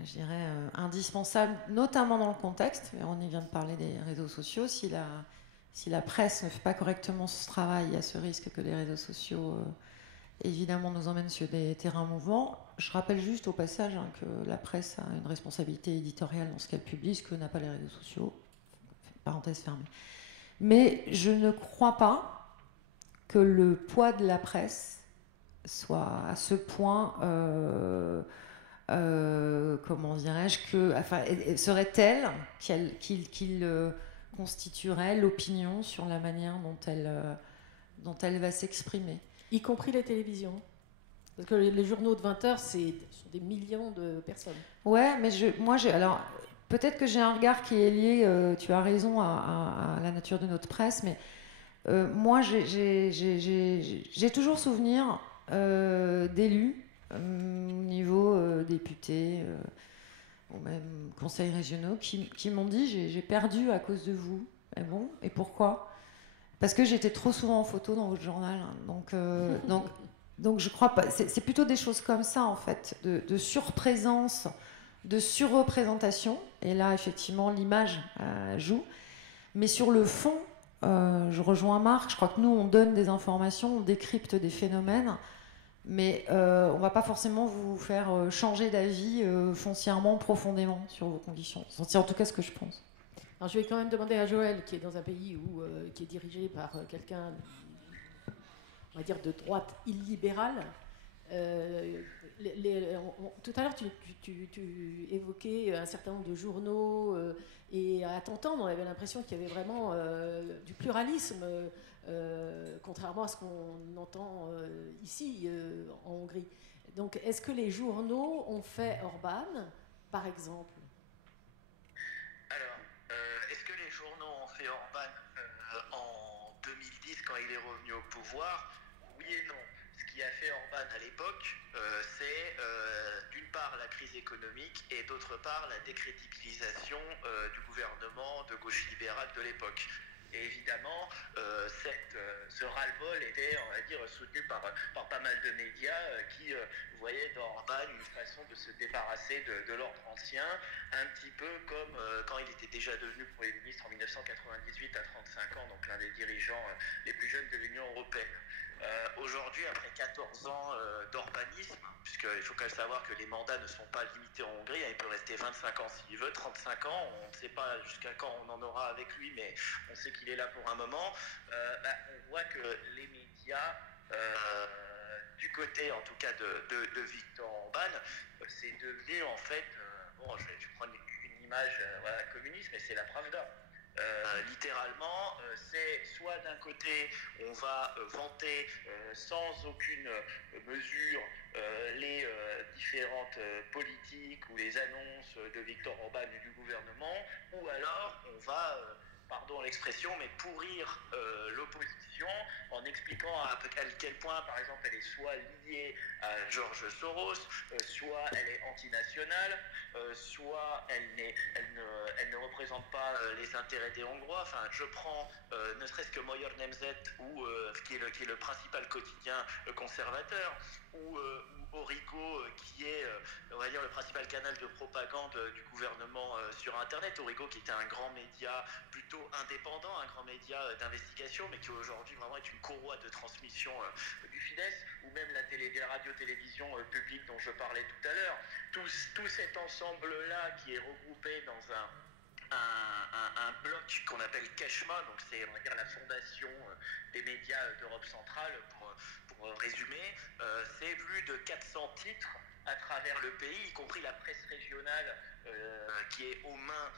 je dirais, indispensable, notamment dans le contexte. On y vient de parler des réseaux sociaux. Si la presse ne fait pas correctement ce travail, il y a ce risque que les réseaux sociaux, évidemment, nous emmènent sur des terrains mouvants. Je rappelle juste au passage que la presse a une responsabilité éditoriale dans ce qu'elle publie, ce que n'a pas les réseaux sociaux. Parenthèse fermée. Mais je ne crois pas que le poids de la presse soit à ce point, comment dirais-je, serait tel qu'il constituerait l'opinion sur la manière dont elle va s'exprimer. Y compris les télévisions. Parce que les journaux de 20h, ce sont des millions de personnes. Ouais, mais alors, peut-être que j'ai un regard qui est lié, tu as raison, à la nature de notre presse, mais moi, j'ai toujours souvenir d'élus, au niveau députés, ou même conseils régionaux, qui m'ont dit j'ai perdu à cause de vous. Et bon, et pourquoi? Parce que j'étais trop souvent en photo dans votre journal. Donc je crois pas. C'est plutôt des choses comme ça, en fait, de surprésence, de surreprésentation. Et là, effectivement, l'image joue. Mais sur le fond, je rejoins Marc. Je crois que nous, on donne des informations, on décrypte des phénomènes. Mais on ne va pas forcément vous faire changer d'avis foncièrement, profondément sur vos conditions. C'est en tout cas ce que je pense. Alors je vais quand même demander à Joël, qui est dans un pays qui est dirigé par quelqu'un, on va dire, de droite illibérale. Tout à l'heure, tu évoquais un certain nombre de journaux, et à t'entendre, on avait l'impression qu'il y avait vraiment du pluralisme, contrairement à ce qu'on entend ici, en Hongrie. Donc, est-ce que les journaux ont fait Orban, par exemple? Alors, est-ce que les journaux ont fait Orban en 2010, quand il est revenu au pouvoir? Oui et non. Ce qui a fait Orban à l'époque, c'est d'une part la crise économique et d'autre part la décrédibilisation du gouvernement de gauche libérale de l'époque. Et évidemment, ce ras-le-bol était, on va dire, soutenu par pas mal de médias qui voyaient dans Orban une façon de se débarrasser de l'ordre ancien, un petit peu comme quand il était déjà devenu Premier ministre en 1998 à 35 ans, donc l'un des dirigeants les plus jeunes de l'Union européenne. Aujourd'hui, après 14 ans d'orbanisme, puisqu'il faut quand même savoir que les mandats ne sont pas limités en Hongrie, il peut rester 25 ans s'il veut, 35 ans, on ne sait pas jusqu'à quand on en aura avec lui, mais on sait qu'il est là pour un moment. On voit que les médias, du côté en tout cas de Viktor Orban, c'est devenu en fait, je vais prendre une image communiste, mais c'est la Pravda. Littéralement, c'est soit d'un côté on va vanter sans aucune mesure les différentes politiques ou les annonces de Viktor Orban et du gouvernement, ou alors on va pardon l'expression, mais pourrir l'opposition en expliquant à quel point, par exemple, elle est soit liée à George Soros, soit elle est antinationale, soit elle ne représente pas les intérêts des Hongrois. Enfin, je prends ne serait-ce que Magyar Nemzet, qui est le principal quotidien conservateur, ou Origo, qui est, on va dire, le principal canal de propagande du gouvernement sur Internet. Origo, qui était un grand média plutôt indépendant, un grand média d'investigation, mais qui aujourd'hui vraiment est une courroie de transmission du Fidesz, ou même la radio-télévision publique dont je parlais tout à l'heure. Tout cet ensemble-là qui est regroupé dans un bloc qu'on appelle Keshma, donc c'est, on va dire, la fondation des médias d'Europe centrale, pour résumer, c'est plus de 400 titres à travers le pays, y compris la presse régionale qui est aux mains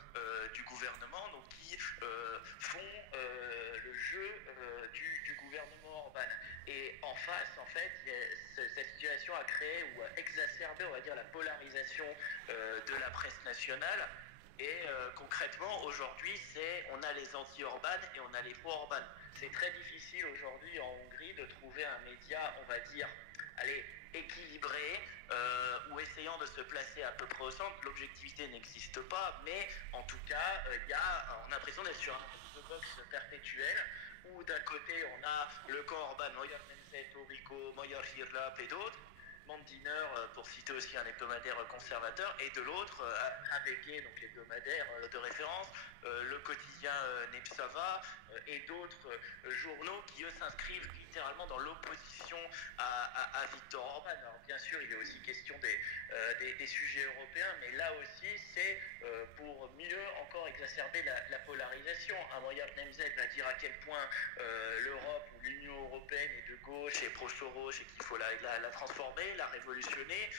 du gouvernement, donc qui font le jeu du gouvernement Orban. Et en face, en fait, cette situation a créé ou a exacerbé, on va dire, la polarisation de la presse nationale. Et concrètement, aujourd'hui, on a les anti-Orban et on a les pro-Orban. C'est très difficile aujourd'hui en Hongrie de trouver un média, on va dire, équilibré, ou essayant de se placer à peu près au centre. L'objectivité n'existe pas, mais en tout cas, on a l'impression d'être sur un box perpétuel, où d'un côté, on a le camp Orban, Magyar Nemzet, Origo, Magyar Hírlap et d'autres, Mandiner, pour citer aussi un hebdomadaire conservateur, et de l'autre, HVG, donc l'hebdomadaire de référence, le quotidien Népszava, et d'autres journaux qui, eux, s'inscrivent littéralement dans l'opposition à Viktor Orban. Alors, bien sûr, il est aussi question des sujets européens, mais là aussi, c'est pour mieux encore exacerber la polarisation. Un Magyar Nemzet va dire à quel point l'Europe ou l'Union européenne est de gauche et pro-Soros et qu'il faut la transformer, la révolutionner,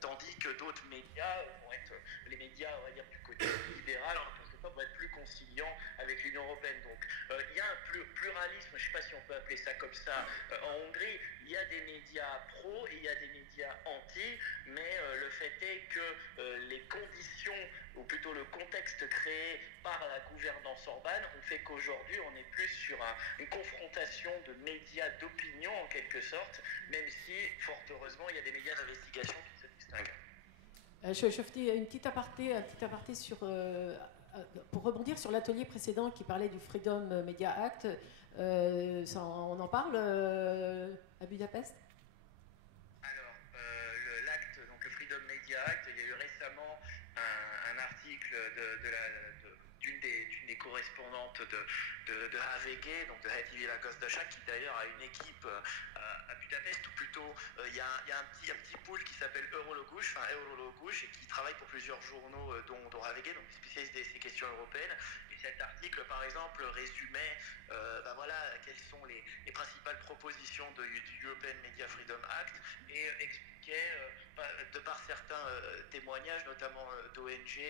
tandis que d'autres médias vont être les médias, on va dire, du côté libéral, vont être plus conciliants avec l'Union européenne. Donc il y a un pluralisme, je ne sais pas si on peut appeler ça comme ça, en Hongrie. Il y a des médias pro et il y a des médias anti, mais le fait est que les conditions, ou plutôt le contexte créé par la gouvernance Orban, ont fait qu'aujourd'hui on est plus sur une confrontation de médias d'opinion en quelque sorte, même si, fort heureusement, il y a des médias d'investigation qui se distinguent. Je fais un petit aparté sur, pour rebondir sur l'atelier précédent qui parlait du Freedom Media Act. On en parle à Budapest? Alors, l'acte, donc le Freedom Media Act, il y a eu récemment un article d'une des correspondantes de HVG, donc de HTV La Gazdaság, qui d'ailleurs a une équipe à Budapest, ou plutôt il y a un petit pool qui s'appelle Eurologos, et qui travaille pour plusieurs journaux, dont HVG, donc spécialistes de ces questions européennes. Et cet article, par exemple, résumait quelles sont les principales propositions du European Media Freedom Act, et expliquait, de par certains témoignages, notamment d'ONG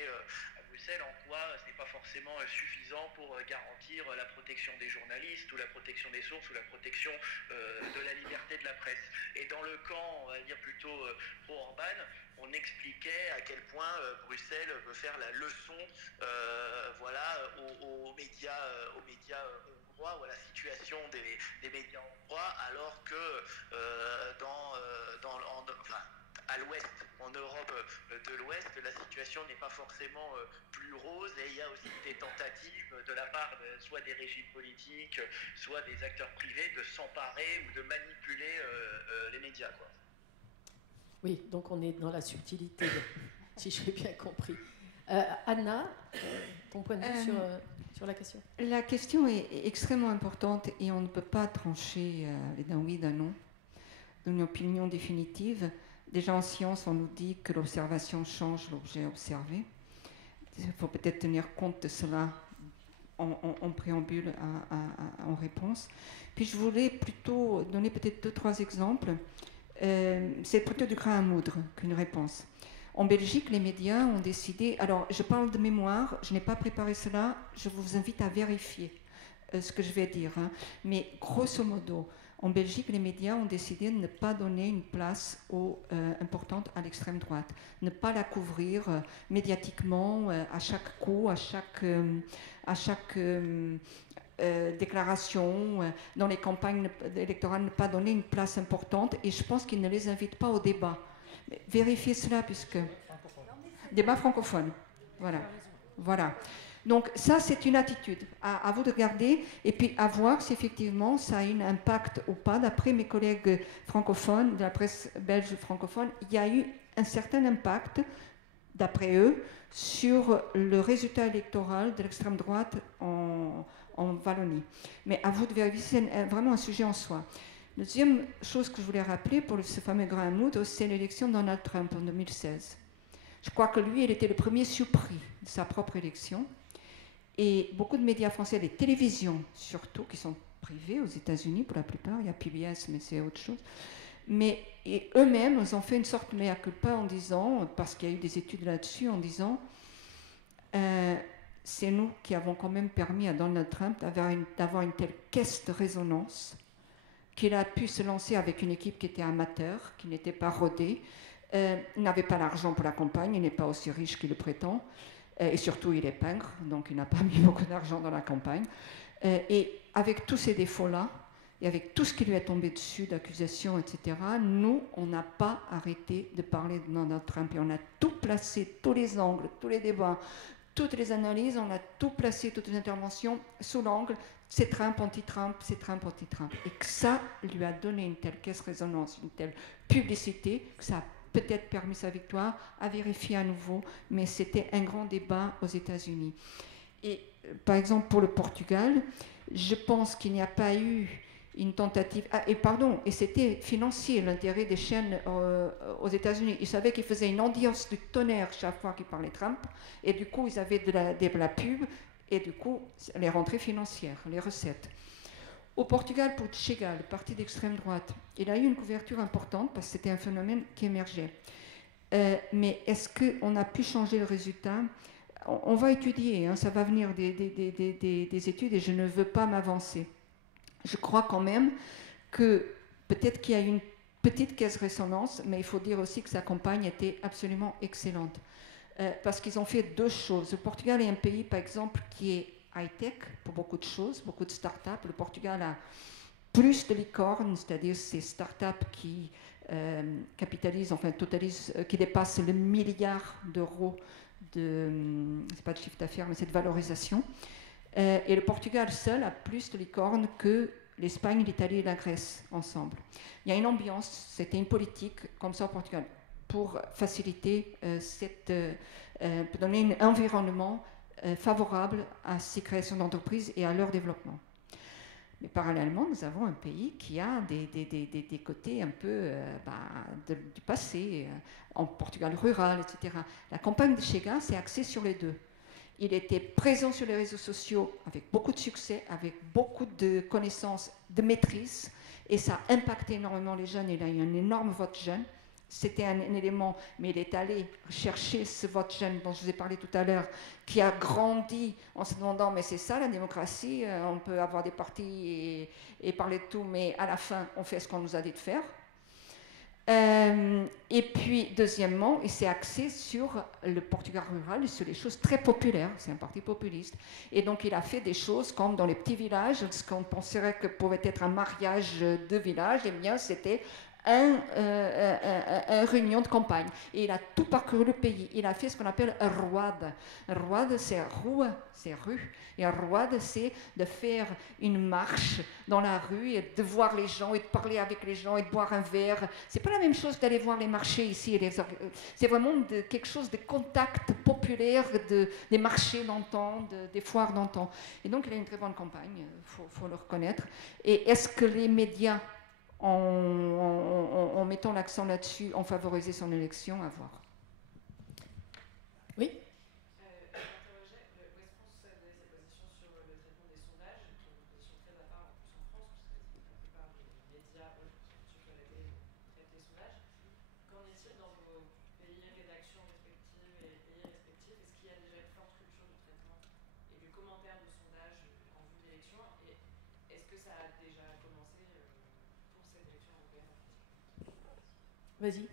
à Bruxelles, en quoi ce n'est pas forcément suffisant pour garantir la protection des journalistes, ou la protection des sources, ou la protection de la liberté de la presse. Et dans le camp, on va dire plutôt pro-Orban, on expliquait à quel point Bruxelles veut faire la leçon aux médias hongrois, ou à la situation des médias hongrois, alors que à l'ouest, en Europe de l'Ouest, la situation n'est pas forcément plus rose, et il y a aussi des tentatives de la part soit des régimes politiques, soit des acteurs privés de s'emparer ou de manipuler les médias, quoi. Oui, donc on est dans la subtilité, si j'ai bien compris. Anna, ton point de vue sur la question? La question est extrêmement importante et on ne peut pas trancher d'un oui, d'un non, d'une opinion définitive. Déjà en science, on nous dit que l'observation change l'objet observé. Il faut peut-être tenir compte de cela en préambule, en réponse. Puis je voulais plutôt donner peut-être 2-3 exemples. C'est plutôt du grain à moudre qu'une réponse. En Belgique, les médias ont décidé... Alors, je parle de mémoire, je n'ai pas préparé cela, je vous invite à vérifier ce que je vais dire. Mais grosso modo, En Belgique, les médias ont décidé de ne pas donner une place importante à l'extrême droite, ne pas la couvrir médiatiquement à chaque coup, à chaque déclaration, dans les campagnes électorales, ne pas donner une place importante, et je pense qu'ils ne les invitent pas au débat. Mais vérifiez cela, puisque... Débat francophone, voilà. Donc ça, c'est une attitude. À vous de regarder et puis à voir si effectivement ça a un impact ou pas. D'après mes collègues francophones, de la presse belge francophone, il y a eu un certain impact, d'après eux, sur le résultat électoral de l'extrême droite en Wallonie. Mais à vous de vérifier, c'est vraiment un sujet en soi. La deuxième chose que je voulais rappeler pour ce fameux grain à moudre, c'est l'élection de Donald Trump en 2016. Je crois que lui, il était le premier surpris de sa propre élection. Et beaucoup de médias français, des télévisions surtout, qui sont privées aux États-Unis pour la plupart, il y a PBS, mais c'est autre chose. Mais eux-mêmes, ils ont fait une sorte de mea culpa en disant, parce qu'il y a eu des études là-dessus, en disant c'est nous qui avons quand même permis à Donald Trump d'avoir une telle caisse de résonance qu'il a pu se lancer avec une équipe qui était amateur, qui n'était pas rodée. Il n'avait pas l'argent pour la campagne, il n'est pas aussi riche qu'il le prétend. Et surtout, il est pingre, donc il n'a pas mis beaucoup d'argent dans la campagne. Et avec tous ces défauts-là, et avec tout ce qui lui est tombé dessus, d'accusations, etc., nous, on n'a pas arrêté de parler de Donald Trump. Et on a tout placé, tous les angles, tous les débats, toutes les analyses, on a tout placé, toutes les interventions, sous l'angle, c'est Trump, anti-Trump, c'est Trump, anti-Trump. Et que ça lui a donné une telle caisse résonance, une telle publicité, que ça a peut-être permis sa victoire, à vérifier à nouveau, mais c'était un grand débat aux États-Unis. Et par exemple, pour le Portugal, je pense qu'il n'y a pas eu une tentative... et c'était financier, l'intérêt des chaînes aux États-Unis. Ils savaient qu'ils faisaient une audience du tonnerre chaque fois qu'ils parlaient Trump, et du coup, ils avaient de la pub, et du coup, les rentrées financières, les recettes. Au Portugal, pour Chega, le parti d'extrême droite, il a eu une couverture importante parce que c'était un phénomène qui émergeait. Mais est-ce qu'on a pu changer le résultat ? On va étudier, hein, ça va venir des études et je ne veux pas m'avancer. Je crois quand même que peut-être qu'il y a une petite caisse résonance, mais il faut dire aussi que sa campagne était absolument excellente. Parce qu'ils ont fait deux choses. Le Portugal est un pays, par exemple, qui est high-tech pour beaucoup de choses, beaucoup de start-up. Le Portugal a plus de licornes, c'est-à-dire ces start-up qui capitalisent, enfin totalisent, qui dépassent le milliard d'euros c'est pas de chiffre d'affaires, mais c'est de valorisation. Et le Portugal seul a plus de licornes que l'Espagne, l'Italie et la Grèce ensemble. Il y a une ambiance, c'était une politique comme ça au Portugal, pour faciliter pour donner un environnement favorable à ces créations d'entreprises et à leur développement. Mais parallèlement, nous avons un pays qui a des côtés un peu du passé, en Portugal rural, etc. La campagne de Chega s'est axée sur les deux. Il était présent sur les réseaux sociaux avec beaucoup de succès, avec beaucoup de connaissances, de maîtrise, et ça a impacté énormément les jeunes. Il a eu un énorme vote jeune. C'était un élément, mais il est allé chercher ce vote jeune dont je vous ai parlé tout à l'heure, qui a grandi en se demandant, mais c'est ça la démocratie, on peut avoir des partis et parler de tout, mais à la fin, on fait ce qu'on nous a dit de faire. Et puis, deuxièmement, il s'est axé sur le Portugal rural, sur les choses très populaires, c'est un parti populiste. Et donc, il a fait des choses comme dans les petits villages, ce qu'on penserait que pouvait être un mariage de village, eh bien, c'était une réunion de campagne. Et il a tout parcouru le pays. Il a fait ce qu'on appelle un roade. Un roade, c'est rue, c'est rue. Et un roade, c'est de faire une marche dans la rue et de voir les gens et de parler avec les gens et de boire un verre. C'est pas la même chose d'aller voir les marchés ici. C'est vraiment quelque chose de contact populaire des marchés d'antan, des foires d'antan. Et donc, il a une très bonne campagne, faut le reconnaître. Et est-ce que les médias, en mettant l'accent là-dessus, ont favorisé son élection? À voir. Oui. J'interrogeais, West France a donné sa position sur le traitement des sondages, qui est une position très à part en plus en France, parce que la plupart des médias, surtout à la télé, traitent les sondages. Qu'en est-il dans vos pays, rédactions respectives et pays respectifs? Est-ce qu'il y a déjà une forte culture du traitement et du commentaire de sondage en vue d'élection? Et est-ce que ça a déjà commencé Vas-y.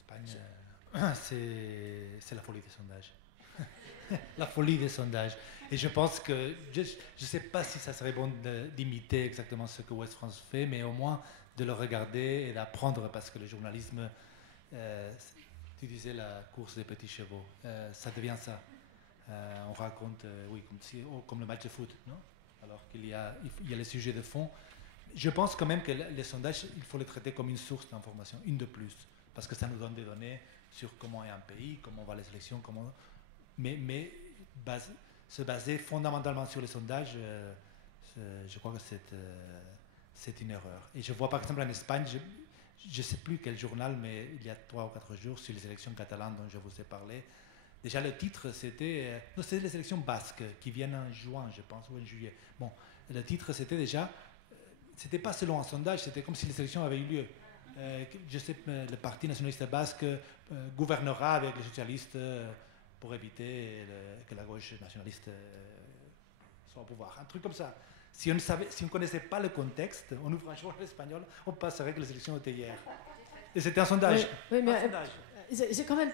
Espagne, c'est la folie des sondages. La folie des sondages. Et je pense que, je ne sais pas si ça serait bon d'imiter exactement ce que Ouest France fait, mais au moins de le regarder et d'apprendre, parce que le journalisme, tu disais la course des petits chevaux, ça devient ça. On raconte, oui, comme le match de foot, non? Alors qu'il y a les sujets de fond. Je pense quand même que les sondages, il faut les traiter comme une source d'information, une de plus, parce que ça nous donne des données sur comment est un pays, comment vont les élections, mais se baser fondamentalement sur les sondages, je crois que c'est une erreur. Et je vois par exemple en Espagne, je ne sais plus quel journal, mais il y a 3 ou 4 jours, sur les élections catalanes dont je vous ai parlé, déjà le titre c'était... non, c'était les élections basques qui viennent en juin, je pense, ou en juillet. Bon, le titre c'était déjà... c'était pas selon un sondage, c'était comme si les élections avaient eu lieu. Je sais que le Parti nationaliste basque gouvernera avec les socialistes pour éviter que la gauche nationaliste soit au pouvoir. Un truc comme ça. Si on ne connaissait pas le contexte, on ouvre un journal espagnol, on penserait que les élections étaient hier. Et c'était un sondage. Oui, mais c'est quand même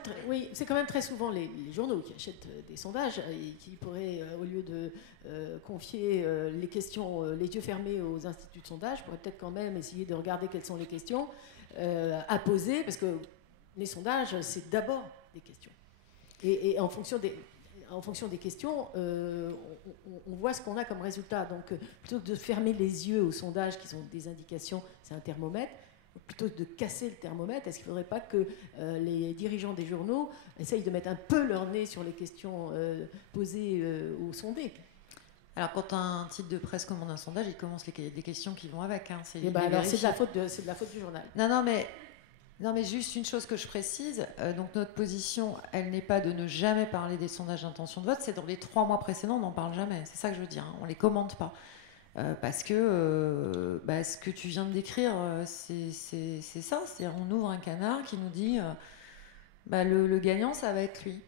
très souvent les journaux qui achètent des sondages et qui pourraient, au lieu de confier les questions les yeux fermés aux instituts de sondage, pourraient peut-être quand même essayer de regarder quelles sont les questions à poser, parce que les sondages, c'est d'abord des questions. Et en fonction des questions, on voit ce qu'on a comme résultat. Donc, plutôt que de fermer les yeux aux sondages qui sont des indications, c'est un thermomètre, plutôt que de casser le thermomètre, est-ce qu'il ne faudrait pas que les dirigeants des journaux essayent de mettre un peu leur nez sur les questions posées aux sondés? Alors, quand un titre de presse commande un sondage, il commence des questions qui vont avec. Hein. C'est de la faute du journal. Non, mais juste une chose que je précise, donc notre position, elle n'est pas de ne jamais parler des sondages d'intention de vote, c'est dans les 3 mois précédents, on n'en parle jamais, c'est ça que je veux dire, hein, on ne les commente pas. Parce que ce que tu viens de décrire, c'est ça, c'est-à-dire on ouvre un canard qui nous dit le gagnant, ça va être lui.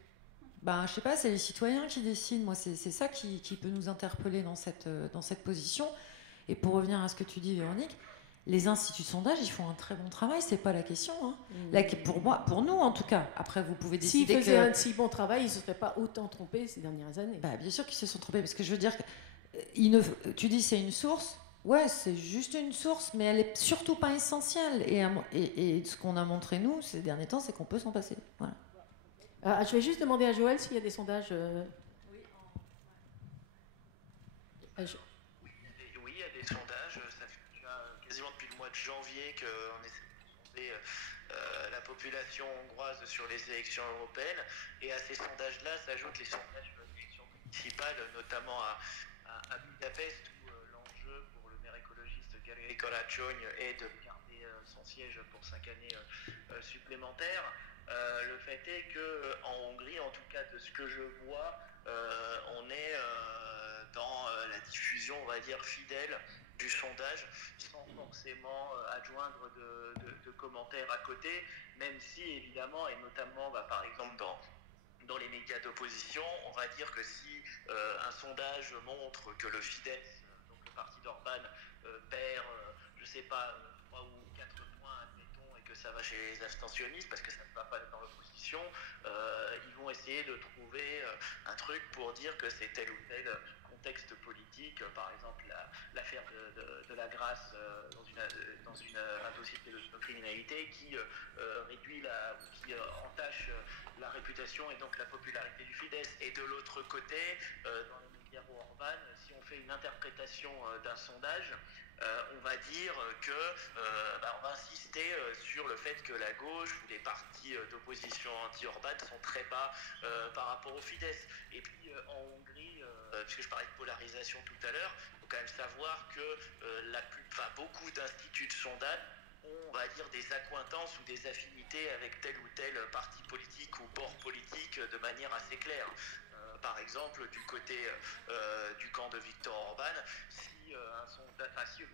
Je sais pas, c'est les citoyens qui décident, moi c'est ça qui peut nous interpeller dans cette position. Et pour revenir à ce que tu dis, Véronique, les instituts de sondage, ils font un très bon travail, c'est pas la question. Hein. Pour nous en tout cas. Après, vous pouvez décider S'ils faisaient un si bon travail, ils ne se seraient pas autant trompés ces dernières années. Bien sûr qu'ils se sont trompés, parce que je veux dire, tu dis c'est une source, ouais, c'est juste une source, mais elle est surtout pas essentielle. Et ce qu'on a montré nous ces derniers temps, c'est qu'on peut s'en passer. Voilà. Je vais juste demander à Joël s'il y a des sondages. Oui, il y a des sondages. Ça fait déjà quasiment depuis le mois de janvier qu'on essaie de sonder la population hongroise sur les élections européennes. Et à ces sondages-là s'ajoutent les sondages sur les élections municipales, notamment à Budapest, où l'enjeu pour le maire écologiste Gergely Karácsony est de garder son siège pour 5 années supplémentaires. Le fait est qu'en Hongrie, en tout cas de ce que je vois, on est dans la diffusion, on va dire, fidèle du sondage, sans forcément adjoindre de commentaires à côté, même si évidemment, et notamment par exemple dans les médias d'opposition, on va dire que si un sondage montre que le Fidesz, donc le parti d'Orban, perd, je ne sais pas, 3 ou 4 points, admettons, et que ça va chez les abstentionnistes, parce que ça ne va pas dans l'opposition, ils vont essayer de trouver un truc pour dire que c'est tel ou tel contexte politique, par exemple l'affaire de la grâce dans un dossier de pédocriminalité qui réduit qui entache la réputation et donc la popularité du Fidesz. Et de l'autre côté, dans les médias Orban, si on fait une interprétation d'un sondage, on va dire on va insister sur le fait que la gauche ou les partis d'opposition anti-Orban sont très bas par rapport au Fidesz. Et puis en Hongrie, puisque je parlais de polarisation tout à l'heure, il faut quand même savoir que beaucoup d'instituts de sondage ont, on va dire, des accointances ou des affinités avec tel ou tel parti politique ou bord politique de manière assez claire. Par exemple, du côté du camp de Viktor Orban, si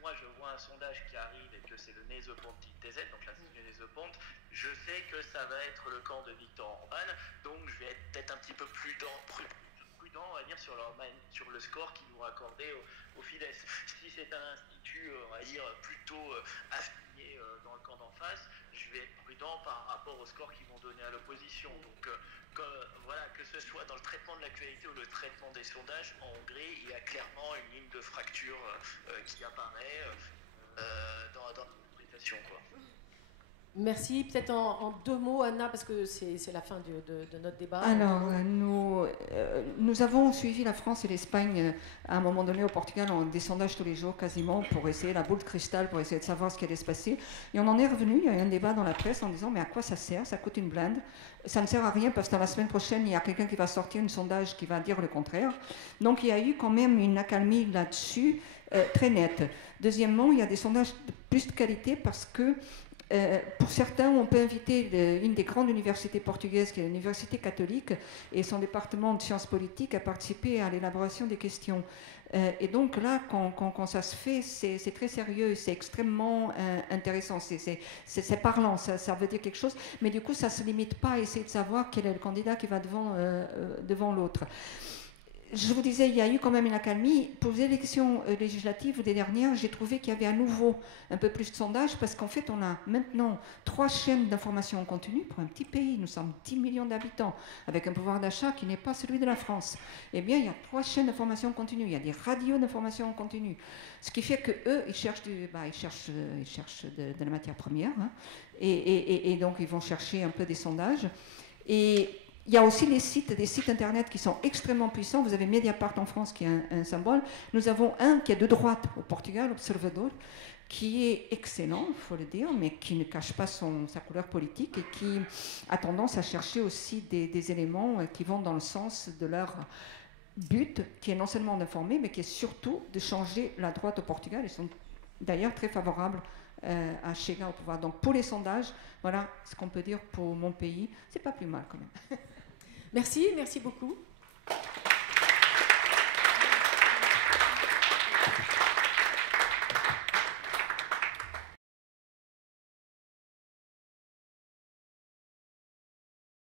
moi je vois un sondage qui arrive et que c'est le Nézőponti TZ, donc l'Institut Nézőpont, je sais que ça va être le camp de Viktor Orban, donc je vais être peut-être un petit peu prudent, on va dire, sur le score qu'ils vont accorder au Fidesz. Si c'est un institut, on va dire, plutôt affiné gagner dans le camp d'en face, je vais être prudent par rapport aux scores qu'ils vont donner à l'opposition. Donc voilà, que ce soit dans le traitement de l'actualité ou le traitement des sondages, en Hongrie, il y a clairement une ligne de fracture qui apparaît dans l'interprétation, quoi. Merci. Peut-être en 2 mots, Anna, parce que c'est la fin de notre débat. Alors, nous avons suivi la France et l'Espagne à un moment donné au Portugal en des sondages tous les jours quasiment pour essayer la boule de cristal, pour essayer de savoir ce qui allait se passer. Et on en est revenu, il y a eu un débat dans la presse en disant mais à quoi ça sert? Ça coûte une blinde. Ça ne sert à rien parce que dans la semaine prochaine, il y a quelqu'un qui va sortir un sondage qui va dire le contraire. Donc il y a eu quand même une accalmie là-dessus très nette. Deuxièmement, il y a des sondages de plus de qualité parce que pour certains, on peut inviter une des grandes universités portugaises, qui est l'université catholique, et son département de sciences politiques à participer à l'élaboration des questions. Et donc là, quand ça se fait, c'est très sérieux, c'est extrêmement intéressant, c'est parlant, ça veut dire quelque chose, mais du coup, ça ne se limite pas à essayer de savoir quel est le candidat qui va devant l'autre. Je vous disais, il y a eu quand même une accalmie. Pour les élections législatives des dernières, j'ai trouvé qu'il y avait à nouveau un peu plus de sondages parce qu'en fait, on a maintenant 3 chaînes d'information en continu pour un petit pays. Nous sommes 10 millions d'habitants avec un pouvoir d'achat qui n'est pas celui de la France. Eh bien, il y a 3 chaînes d'information en continu. Il y a des radios d'information en continu. Ce qui fait qu'eux, ils cherchent de la matière première. Hein, et donc, ils vont chercher un peu des sondages. Et il y a aussi des sites internet qui sont extrêmement puissants. Vous avez Mediapart en France qui est un symbole. Nous avons un qui est de droite au Portugal, Observador, qui est excellent, il faut le dire, mais qui ne cache pas sa couleur politique et qui a tendance à chercher aussi des éléments qui vont dans le sens de leur but, qui est non seulement d'informer, mais qui est surtout de changer la droite au Portugal. Ils sont d'ailleurs très favorables à Chega au pouvoir. Donc pour les sondages, voilà ce qu'on peut dire pour mon pays. C'est pas plus mal quand même. Merci beaucoup.